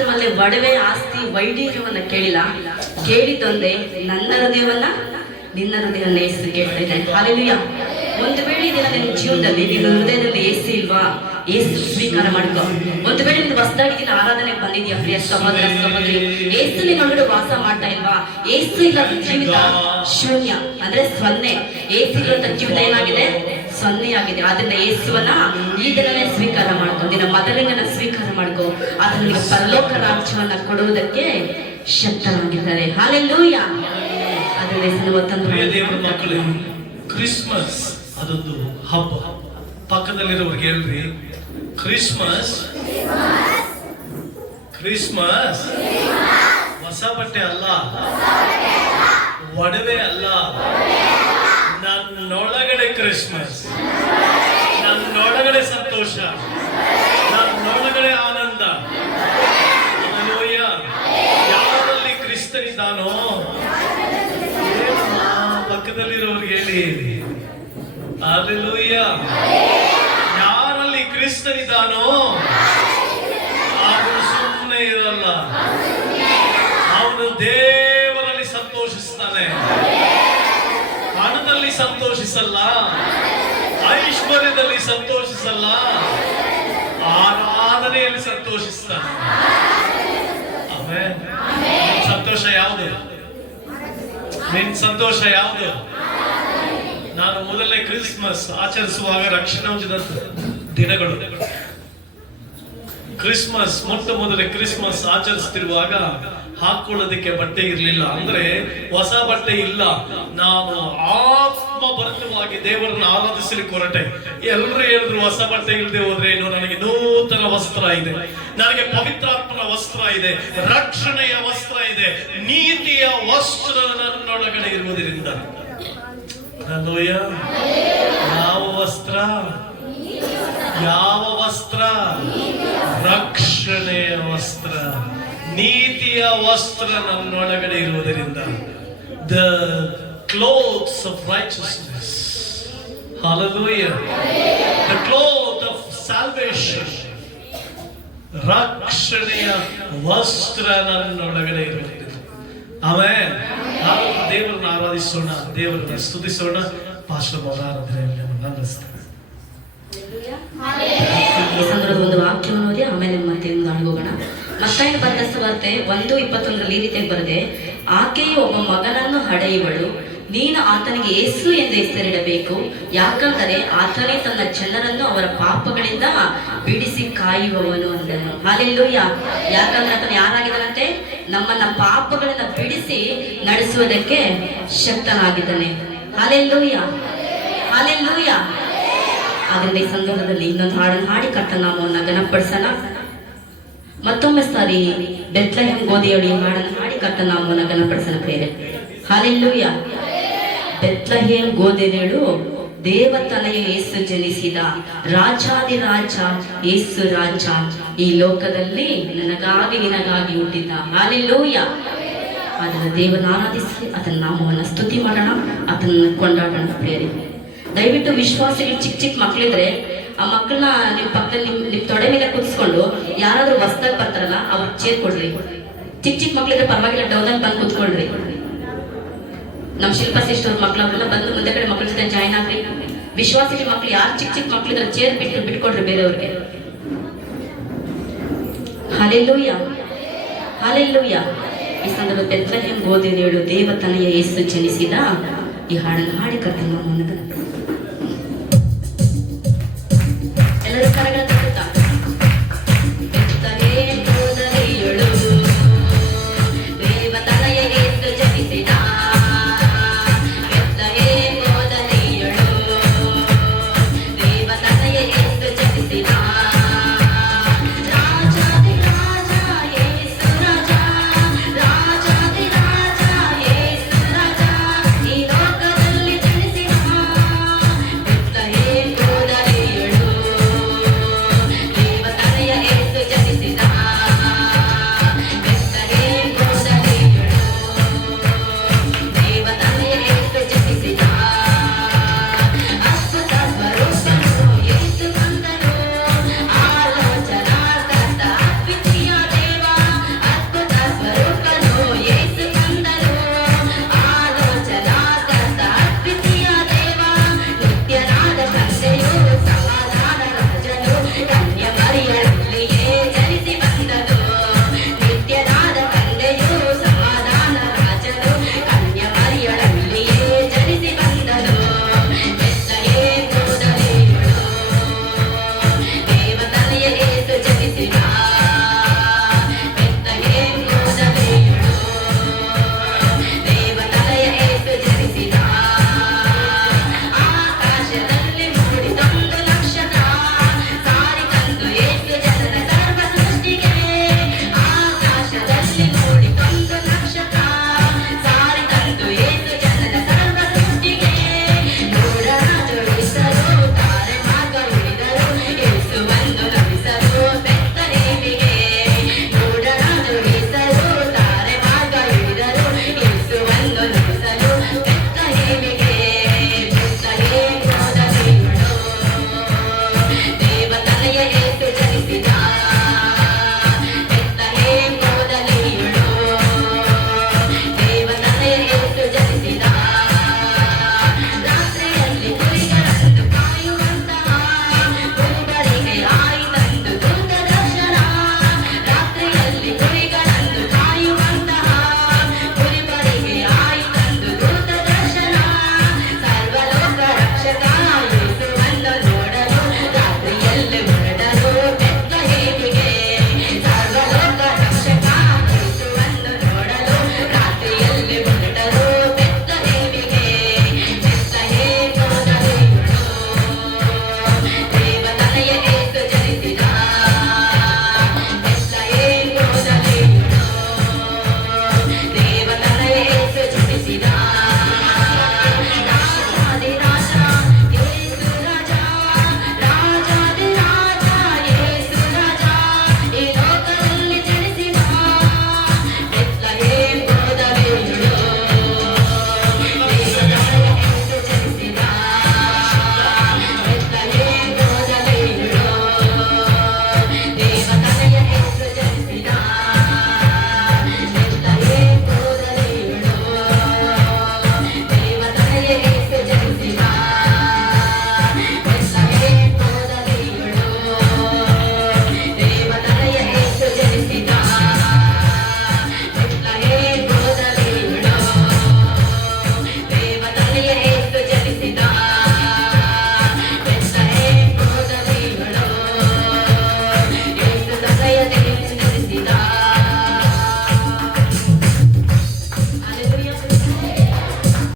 ನಮ್ಮಲ್ಲಿ ಒಡವೆ ಆಸ್ತಿ ವೈಢೂರ್ಯವನ್ನ ಕೇಳಿಲ್ಲ, ಕೇಳಿದ್ದೊಂದೇ ನನ್ನ ಹೃದಯವನ್ನ ನಿನ್ನ ಹೃದಯವನ್ನ ಯೇಸು ಕೇಳ್ತಾ ಇದ್ದಾನೆ. ಹಾಲೆಲೂಯಾ. ಒಂದು ವೇಳೆ ದಿನ ನಿನ್ನ ಜೀವನದಲ್ಲಿ ನಿನ್ನ ಹೃದಯದಲ್ಲಿ ಯೇಸು ಇಲ್ವಾ, ಯೇಸು ಸ್ವೀಕಾರ ಮಾಡ್ಕೊ. ಒಂದು ವೇಳೆ ನಿನ್ನ ಹೊಸದಾಗಿ ದಿನ ಆರಾಧನೆಗೆ ಬಂದಿದ್ಯಾ ಪ್ರಿಯ ಸಹೋದರ ಸಹೋದರಿ, ಯೇಸು ನಿನ್ನ ಒಳಗಡೆ ವಾಸ ಮಾಡ್ತಾ ಇಲ್ವಾ, ಯೇಸು ಇಲ್ಲದ ಜೀವಿತ ಶೂನ್ಯ, ಅಂದ್ರೆ ಸೊನ್ನೆ. ಯೇಸು ಇಲ್ಲದ ಜೀವಿತ ಏನಾಗಿದೆ, ಸೊನ್ನೆಯಾಗಿದೆ. ಆದ್ರಿಂದ ಯೇಸುವನ್ನ ಈ ದಿನನೇ ಸ್ವೀಕಾರ ಮಾಡ್ಕೊ, ನಿನ್ನ ಮೊದಲಿನ ಸ್ವೀಕಾರ ಮಾಡ್ಕೊ. ಆತನ ನಿನಗೆ ಪರಲೋಕ ರಾಜ್ಯವನ್ನ ಕೊಡುವುದಕ್ಕೆ ಶಕ್ತನಾಗಿದ್ದಾರೆ. ಹಾಲೆಲೂಯಾ. ದೇವರ ಮಕ್ಕಳೇ, ಕ್ರಿಸ್ಮಸ್ ಅದೊಂದು ಹಬ್ಬ. ಪಕ್ಕದಲ್ಲಿರೋರಿಗೆ ಹೇಳ್ರಿ, ಕ್ರಿಸ್ಮಸ್ ಕ್ರಿಸ್ಮಸ್ ಹೊಸ ಬಟ್ಟೆ ಅಲ್ಲ, ಒಡವೆ ಅಲ್ಲ, ನನ್ನೊಳಗಡೆ ಕ್ರಿಸ್ಮಸ್, ನನ್ನೊಳಗಡೆ ಸಂತೋಷ, ನನ್ನೊಳಗಡೆ ಆನಂದ. ಹಲ್ಲೆಲೂಯಾ. ಯಾರಲ್ಲಿ ಕ್ರಿಸ್ತನಿದ್ದಾನೋ, ಪಕ್ಕದಲ್ಲಿರೋರಿಗೆ ಹೇಳಿ, ಹಲ್ಲೆಲೂಯಾ. ಯಾರಲ್ಲಿ ಕ್ರಿಸ್ತನಿದ್ದಾನೋ ಅವನು ಸುಮ್ಮನೆ ಇರಲ್ಲ, ಅವನು ದೇವರಲ್ಲಿ ಸಂತೋಷಿಸ್ತಾನೆ. ಹಣದಲ್ಲಿ ಸಂತೋಷಿಸಲ್ಲ, ಐಶ್ವರ್ಯದಲ್ಲಿ ಸಂತೋಷಿಸಲ್ಲ, ಆರಾಧನೆಯಲ್ಲಿ ಸಂತೋಷಿಸ್ತಾನೆ. ಆಮೆನ್. ಸಂತೋಷ ಯಾವುದು? ನಿನ್ ಸಂತೋಷ ಯಾವುದು? ನಾನು ಮೊದಲನೇ ಕ್ರಿಸ್ಮಸ್ ಆಚರಿಸುವಾಗ ರಕ್ಷಣಾ ದಿನಗಳು, ಕ್ರಿಸ್ಮಸ್ ಮೊಟ್ಟ ಮೊದಲೇ ಕ್ರಿಸ್ಮಸ್ ಆಚರಿಸ್ತಿರುವಾಗ ಹಾಕೊಳ್ಳೋದಕ್ಕೆ ಬಟ್ಟೆ ಇರಲಿಲ್ಲ, ಅಂದ್ರೆ ಹೊಸ ಬಟ್ಟೆ ಇಲ್ಲ. ನಾನು ಆತ್ಮಭರಿತವಾಗಿ ದೇವರನ್ನು ಆರಾಧಿಸಲಿಕ್ಕೆ ಹೊರಟೆ. ಎಲ್ಲರೂ ಹೇಳಿದ್ರು ಹೊಸ ಬಟ್ಟೆ ಇಲ್ಲದೆ ಹೋದ್ರೆ ಏನು, ನನಗೆ ನೂತನ ವಸ್ತ್ರ ಇದೆ, ನನಗೆ ಪವಿತ್ರಾತ್ಮನ ವಸ್ತ್ರ ಇದೆ, ರಕ್ಷಣೆಯ ವಸ್ತ್ರ ಇದೆ, ನೀತಿಯ ವಸ್ತ್ರ ನನ್ನೊಳಗಡೆ ಇರುವುದರಿಂದ. ಹಲ್ಲೆಲೂಯಾ. ಯಾವ ವಸ್ತ್ರ? ಯಾವ ವಸ್ತ್ರ? ರಕ್ಷಣೆಯ ವಸ್ತ್ರ, ನೀತಿಯ ವಸ್ತ್ರ ನನ್ನೊಳಗಡೆ ಇರುವುದರಿಂದ. The clothes of righteousness. Hallelujah. The cloth of salvation. ರಕ್ಷಣೆಯ ವಸ್ತ್ರ ನನ್ನೊಳಗಡೆ ಇರುವುದರಿಂದ. ಆಮೆನ್. ನಾವು ದೇವರನ್ನು ಆರಾಧಿಸೋಣ, ದೇವರನ್ನು ಸ್ತುತಿಸೋಣ. ಪಾಸ್ಟರ್ ಅವರ ಆರಾಧನೆಯಲ್ಲಿ ನಡೆಸ್ತಾರೆ. ಒಂದು ವಾಕ್ಯವನ್ನು ಓದಿ ಆಮೇಲೆ ಮತ್ತೆ ಹೋಗೋಣ. ಮತ್ತಾಯನ ಬರೆದ ಸುವಾರ್ತೆ 1:21 ಈ ರೀತಿಯಾಗಿ ಬರೆದೆ, ಆಕೆಯು ಒಬ್ಬ ಮಗನನ್ನು ಹಡೆಯುವಳು, ನೀನು ಆತನಿಗೆ ಯೇಸು ಎಂದು ಹೆಸರಿಡಬೇಕು, ಯಾಕಂದರೆ ಆತನೇ ತನ್ನ ಜನರನ್ನು ಅವರ ಪಾಪಗಳಿಂದ ಬಿಡಿಸಿ ಕಾಯುವವನು ಅಂದನು. ಹಾಲೆಲೂಯಾ. ಯಾಕಂದ್ರೆ ಆತನು ಯಾರಾಗಿದ್ದಾನಂತೆ? ನಮ್ಮನ್ನ ಪಾಪಗಳನ್ನ ಬಿಡಿಸಿ ನಡೆಸುವುದಕ್ಕೆ ಶಕ್ತನಾಗಿದ್ದಾನೆ. ಹಾಲೆಲೂಯಾ. ಹಾಲೆಲೂಯಾ. ಆದ್ರಿಂದ ಈ ಸಂದರ್ಭದಲ್ಲಿ ಇನ್ನೊಂದು ಹಾಡನ್ನು ಹಾಡಿ ಕರ್ತನ ನಾಮವನ್ನು ಘನಪಡಿಸೋಣ. ಮತ್ತೊಮ್ಮೆ ಸಾರಿ ಬೆತ್ಲೆಹೇಮ್ ಗೋಧಿಯಡಿ ಹಾಡನ್ನು ಹಾಡಿ ಕರ್ತನ ನಾಮವನ್ನು ಘನಪಡಿಸೋಣ ಪ್ರೇರೆ. ಹಾಲೆಲೂಯಾ. ಬೆತ್ಲೆಹೇಮ್ ಗೋಧಿಯಳು ದೇವತನಯ ಯೇಸು ಜನಿಸಿದ ರಾಜಾದಿರಾಜ ಯೇಸು ರಾಜ ಈ ಲೋಕದಲ್ಲಿ ನನಗಾಗಿ ನಿನಗಾಗಿ ಹುಟ್ಟಿದ. ಹಾಲೆಲೂಯಾ. ಅದನ್ನು ದೇವರನ್ನು ಆರಾಧಿಸಿ ಅದನ್ನ ನಾಮವನ್ನು ಸ್ತುತಿ ಮಾಡೋಣ, ಅದನ್ನು ಕೊಂಡಾಡೋಣ ಪ್ರೇರೆ. ದಯವಿಟ್ಟು ವಿಶ್ವಾಸಿಗಳು ಚಿಕ್ಕ ಮಕ್ಕಳಿದ್ರೆ ಆ ಮಕ್ಕಳನ್ನ ನಿಮ್ಮ ಪಕ್ಕದಲ್ಲಿ ನಿಮ್ ತೊಡೆ ಮೇಲೆ ಕೂತ್ಕೊಂಡು ಯಾರಾದ್ರೂ ಹೊಸದಾಗಿ ಬರ್ತಾರಲ್ಲ ಅವ್ರಿಗೆ ಚೇರ್ ಕೊಡ್ರಿ. ಚಿಕ್ಕ ಮಕ್ಕಳಿದ್ರೆ ಪರವಾಗಿಲ್ಲ, ಡೌನಲ್ಲಿ ಬಂದು ಕೂತ್ಕೊಳ್ರಿ. ನಮ್ಮ ಶಿಲ್ಪಾ ಸಿಸ್ಟರ್ ಮಕ್ಕಳವ್ರೆಲ್ಲ ಬಂದು ಮುಂದೆ ಕಡೆ ಮಕ್ಕಳ ಜೊತೆ ಜಾಯ್ನ್ ಆಗ್ರಿ. ವಿಶ್ವಾಸಿಗಳ ಮಕ್ಕಳು ಯಾರು ಚಿಕ್ಕ ಮಕ್ಕಳಿದ್ರೆ ಚೇರ್ ಬಿಟ್ಕೊಡ್ರಿ ಬೇರೆಯವ್ರಿಗೆ. ಹಾಲೆಲೂಯಾ. ಹಾಲೆಲೂಯಾ. ಈ ಸಂದರ್ಭ ಬೆತ್ಲೆಹೇಮ್ ಗೋಧಿಯಳು ದೇವತನಯ ಯೇಸು ಜನಿಸಿದ ಈ ಹಾಡನ್ನು ಹಾಡಿ ಕರ್ತನ ನಾಮವನ್ನು